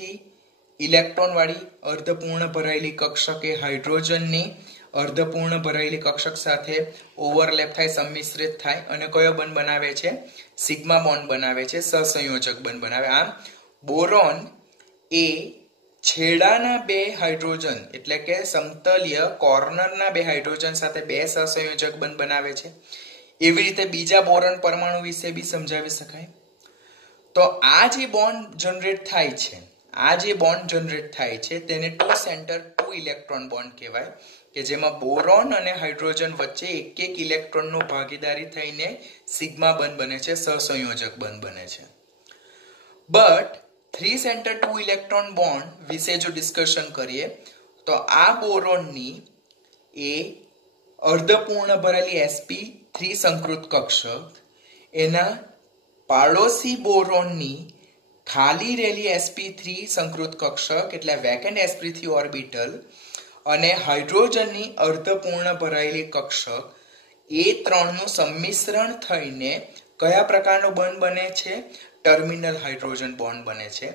ઇલેક્ટ્રોન વાળી અર્ધપૂર્ણ ભરાયેલી કક્ષક એ હાઇડ્રોજનની અર્ધપૂર્ણ ભરાયેલી કક્ષક સાથે ઓવરલેપ થાય, સંમિશ્રિત થાય અને કયો બંધ બનાવે છે? સિગ્મા બોન્ડ બનાવે છે, સહસંયોજક બંધ બનાવે. આમ બોરોન એ છેડાના 2 હાઇડ્રોજન એટલે કે સમતલીય કોર્નરના 2 હાઇડ્રોજન સાથે 2 સહસંયોજક બંધ બનાવે છે. એવી રીતે બીજા બોરોન પરમાણુ વિશે બી સમજાવી શકાય. તો આ જે બોન્ડ જનરેટ થાય છે તેને 2 સેન્ટર 2 ઇલેક્ટ્રોન બોન્ડ કહેવાય, કે જેમાં બોરોન અને હાઇડ્રોજન વચ્ચે એક ઇલેક્ટ્રોનનો ભાગીદારી થઈને સિગ્મા બંધ બને છે, સહસંયોજક બંધ બને છે. બટ 3 સેન્ટર 2 ઇલેક્ટ્રોન બોન્ડ વિશે જો ડિસ્કશન કરીએ તો આ બોરોનની એ અર્ધપૂર્ણ ભરેલી sp3 સંકૃત કક્ષક એના પાડોશી બોરોનની ખાલી રહેલી sp3 સંકૃત કક્ષક એટલે વેકન્ટ sp3 ઓર્બિટલ અને હાઇડ્રોજનની અર્ધપૂર્ણ ભરાયેલી કક્ષક એ ત્રણનું સંમિશ્રણ થઈને કયા પ્રકારનો બોન્ડ બને છે? ટર્મિનલ હાઇડ્રોજન બોન્ડ બને છે,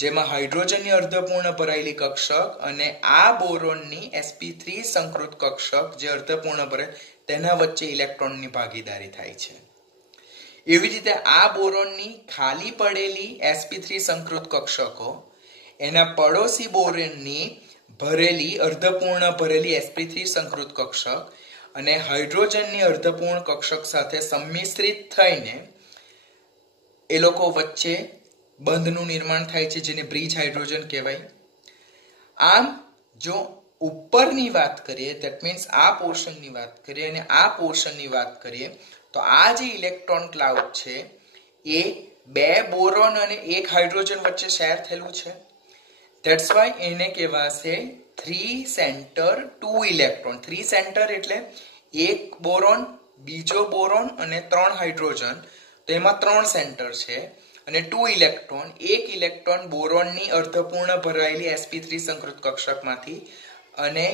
જેમાં હાઇડ્રોજનની અર્ધપૂર્ણ ભરાયેલી કક્ષક અને આ બોરોનની sp3 સંકૃત કક્ષક જે અર્ધપૂર્ણ ભરે તેના વચ્ચે ઇલેક્ટ્રોનની ભાગીદારી થાય છે. એવી રીતે આ બોરોનની ખાલી પડેલી sp3 સંકૃત કક્ષકો એના પડોશી બોરોનની ભરેલી અર્ધપૂર્ણ ભરેલી sp3 સંકૃત કક્ષક અને હાઇડ્રોજનની અર્ધપૂર્ણ કક્ષક સાથે સંમિશ્રિત થઈને એ લોકો વચ્ચે બંધનું નિર્માણ થાય છે, જેને બ્રિજ હાઇડ્રોજન કહેવાય. આમ જો ઉપરની વાત કરીએ, ધેટ મીન્સ આ પોર્શનની વાત કરીએ અને આ પોર્શનની વાત કરીએ, તો આ જે ઇલેક્ટ્રોન ક્લાઉડ છે એ 2 બોરોન અને 1 હાઇડ્રોજન વચ્ચે શેર થયેલું છે. ધેટ્સ વાય એને કહેવાશે 3 સેન્ટર 2 ઇલેક્ટ્રોન. 3 સેન્ટર એટલે 1 બોરોન, બીજો બોરોન અને 3 હાઇડ્રોજન, તો એમાં 3 સેન્ટર છે. અને 2 ઇલેક્ટ્રોન, 1 ઇલેક્ટ્રોન બોરોનની અર્ધપૂર્ણ ભરાયેલી sp3 સંકૃત કક્ષકમાંથી અને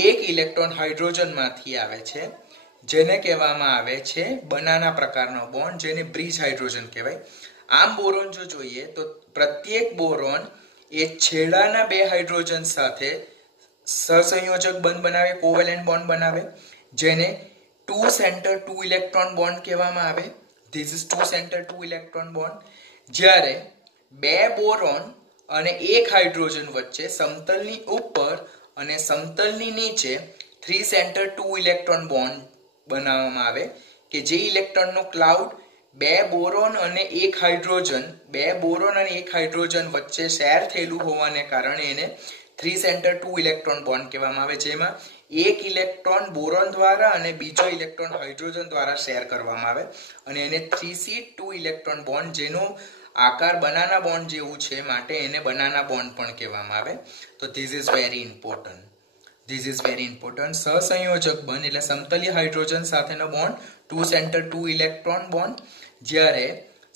1 ઇલેક્ટ્રોન હાઇડ્રોજનમાંથી આવે છે, જેને કહેવામાં આવે છે બનાના પ્રકારનો બોન્ડ, જેને બ્રિજ હાઇડ્રોજન કહેવાય. આમ બોરોન જો જોઈએ તો પ્રત્યેક બોરોન એ છેડાના 2 હાઇડ્રોજન સાથે સહસંયોજક બંધ બનાવે, કોવેલેન્ટ બોન્ડ બનાવે, જેને 2 સેન્ટર 2 ઇલેક્ટ્રોન બોન્ડ કહેવામાં આવે. This is 2 centre 2 electron bond. જ્યારે 2 બોરોન અને 1 હાઇડ્રોજન વચ્ચે સમતલની ઉપર અને સમતલની નીચે 3 સેન્ટર 2 ઇલેક્ટ્રોન બોન્ડ બનાવવામાં આવે કે જે ઇલેક્ટ્રોનનો ક્લાઉડ 2 બોરોન અને 1 હાઇડ્રોજન 2 બોરોન અને 1 હાઇડ્રોજન વચ્ચે શેર થયેલું હોવાને કારણે એને 3 સેન્ટર 2 ઇલેક્ટ્રોન બોન્ડ કહેવામાં આવે, જેમાં એક ઇલેક્ટ્રોન બોરોન દ્વારા અને બીજો ઇલેક્ટ્રોન હાઇડ્રોજન દ્વારા શેર કરવામાં આવે અને એને 3s2 ઇલેક્ટ્રોન બોન્ડ, જેનો આકાર બનાના બોન્ડ જેવું છે માટે એને બનાના બોન્ડ પણ કહેવામાં આવે. તો this is very important. This is very important. સહસંયોજક બંધ એટલે સમતલીય હાઇડ્રોજન સાથેનો બોન્ડ 2 સેન્ટર 2 ઇલેક્ટ્રોન બોન્ડ, જ્યારે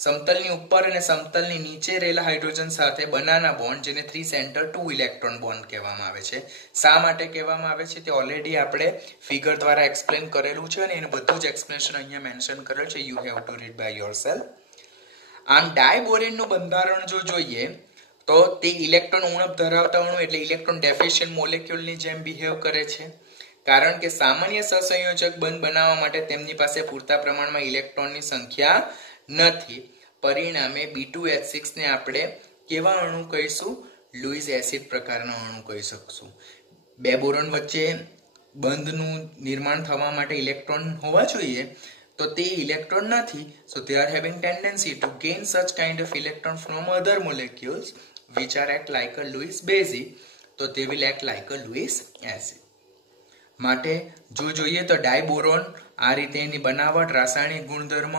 સમતલની ઉપર અને સમતલની નીચે રહેલા હાઇડ્રોજન સાથે બનાના બોન્ડ, જેને 3 સેન્ટર 2 ઇલેક્ટ્રોન બોન્ડ કહેવામાં આવે છે. શા માટે કહેવામાં આવે છે તે ઓલરેડી આપણે ફિગર દ્વારા એક્સપ્લેન કરેલું છે અને એનું બધું જ એક્સપ્લેનેશન અહીંયા મેન્શન કરેલું છે. You have to read by yourself. આમ ડાયબોરેનનું બંધારણ જો જોઈએ તો તે ઇલેક્ટ્રોન ઉણપ ધરાવતા અણુ એટલે ઇલેક્ટ્રોન ડેફિશિયન્ટ મોલેક્યુલની જેમ બિહેવ કરે છે, કારણ કે સામાન્ય સહસંયોજક બંધ બનાવવા માટે તેમની પાસે પૂરતા પ્રમાણમાં ઇલેક્ટ્રોનની સંખ્યા નથી. પરિણામે B2H6 ને આપણે કેવા અણુ કહીશું? લુઈસ એસિડ પ્રકારના અણુ કહી શકશું. 2 બોરોન વચ્ચે બંધનું નિર્માણ થવા માટે ઇલેક્ટ્રોન હોવા જોઈએ, તો તે ઇલેક્ટ્રોન નથી. So they are having tendency to gain such kind of electron from other molecules which are act like a Lewis basic, so they will act like a Lewis acid. માટે જો જોઈએ તો ડાયબોરોન આ રીતે એની બનાવટ, રાસાયણિક ગુણધર્મ,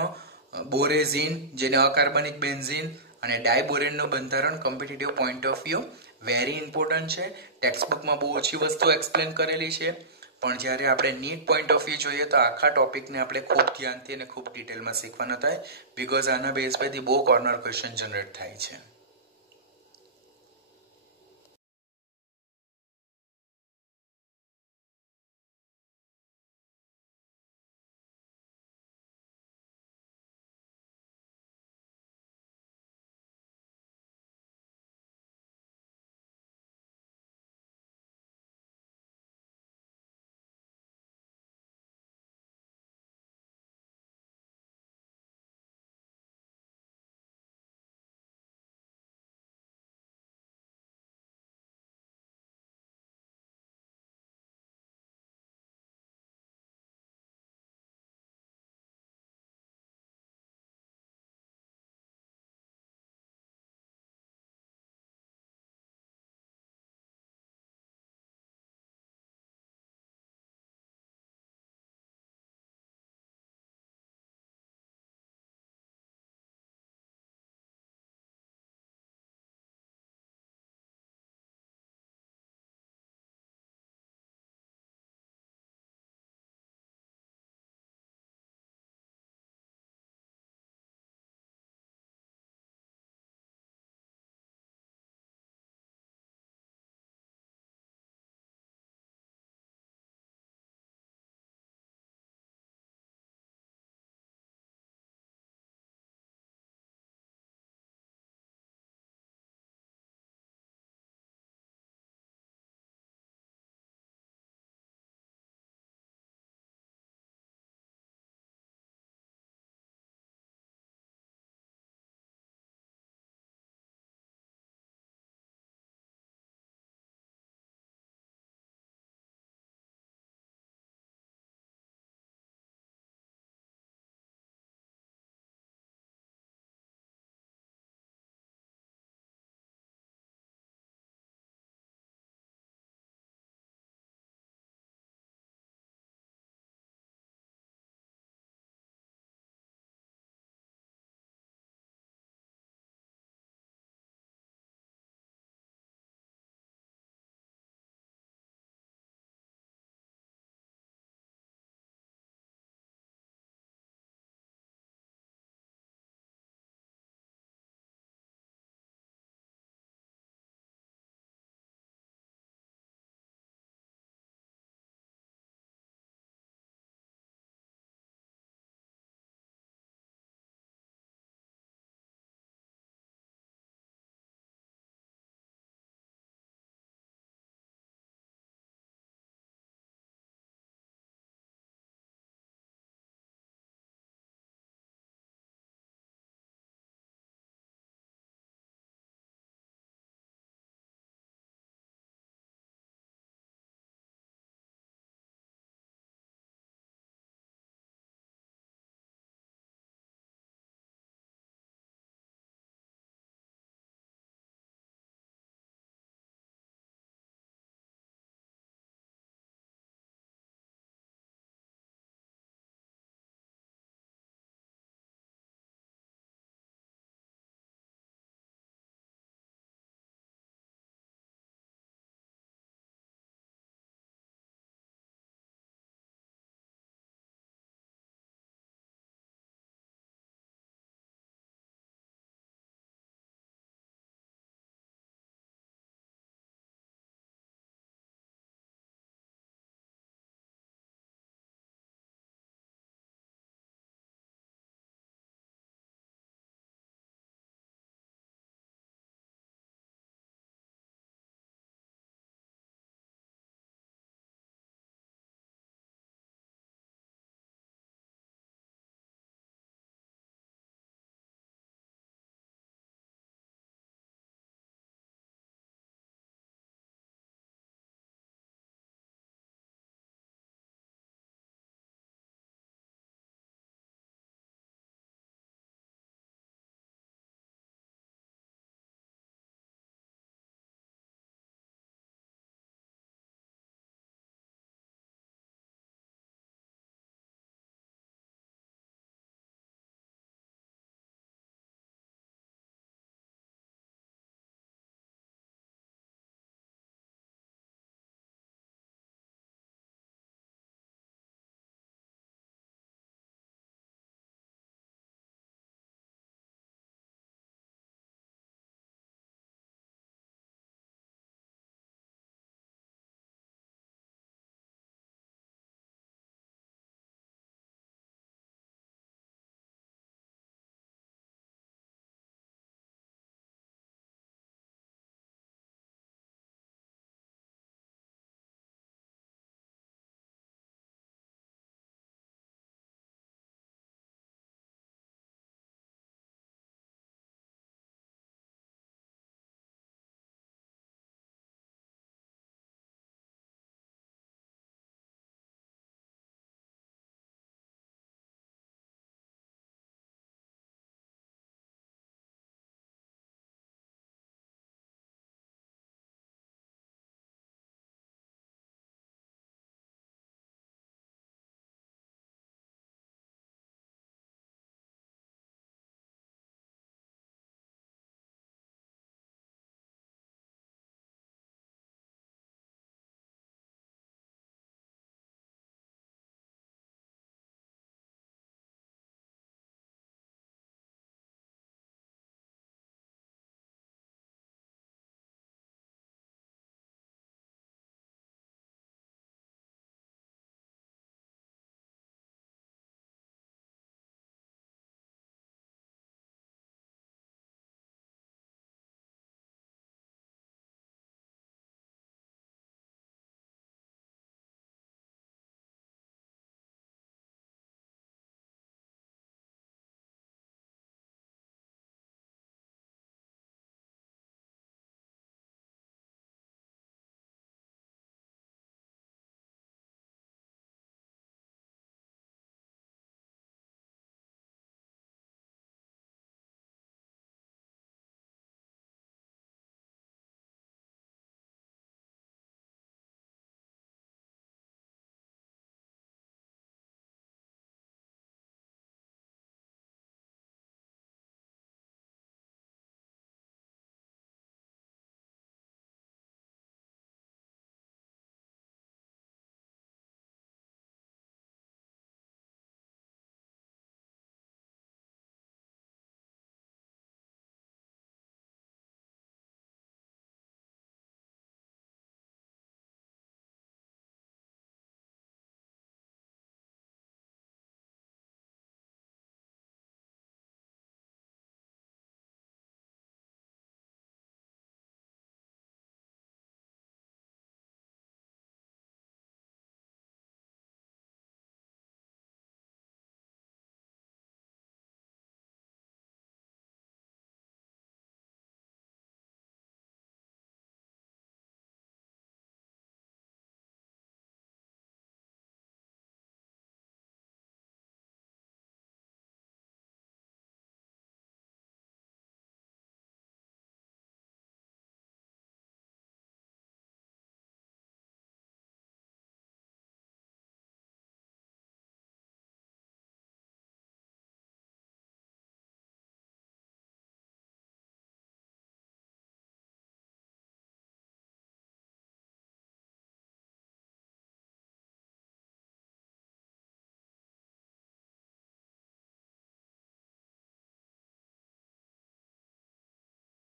બોરેઝીન જેને અકાર્બનિક બેન્ઝીન અને ડાયબોરેનનું બંધારણ competitive point of view very important છે. ટેક્સ્ટબુકમાં બહુ ઓછી વસ્તુ એક્સપ્લેન કરેલી છે, પણ જ્યારે આપણે નીટ પોઈન્ટ ઓફ વ્યૂ જોઈએ તો આખા ટોપિકને આપણે ખૂબ ધ્યાનથી અને ખૂબ ડિટેલમાં શીખવાના થાય, બીકોઝ આના બેઝ પરથી બહુ કોર્નર ક્વેશ્ચન જનરેટ થાય છે.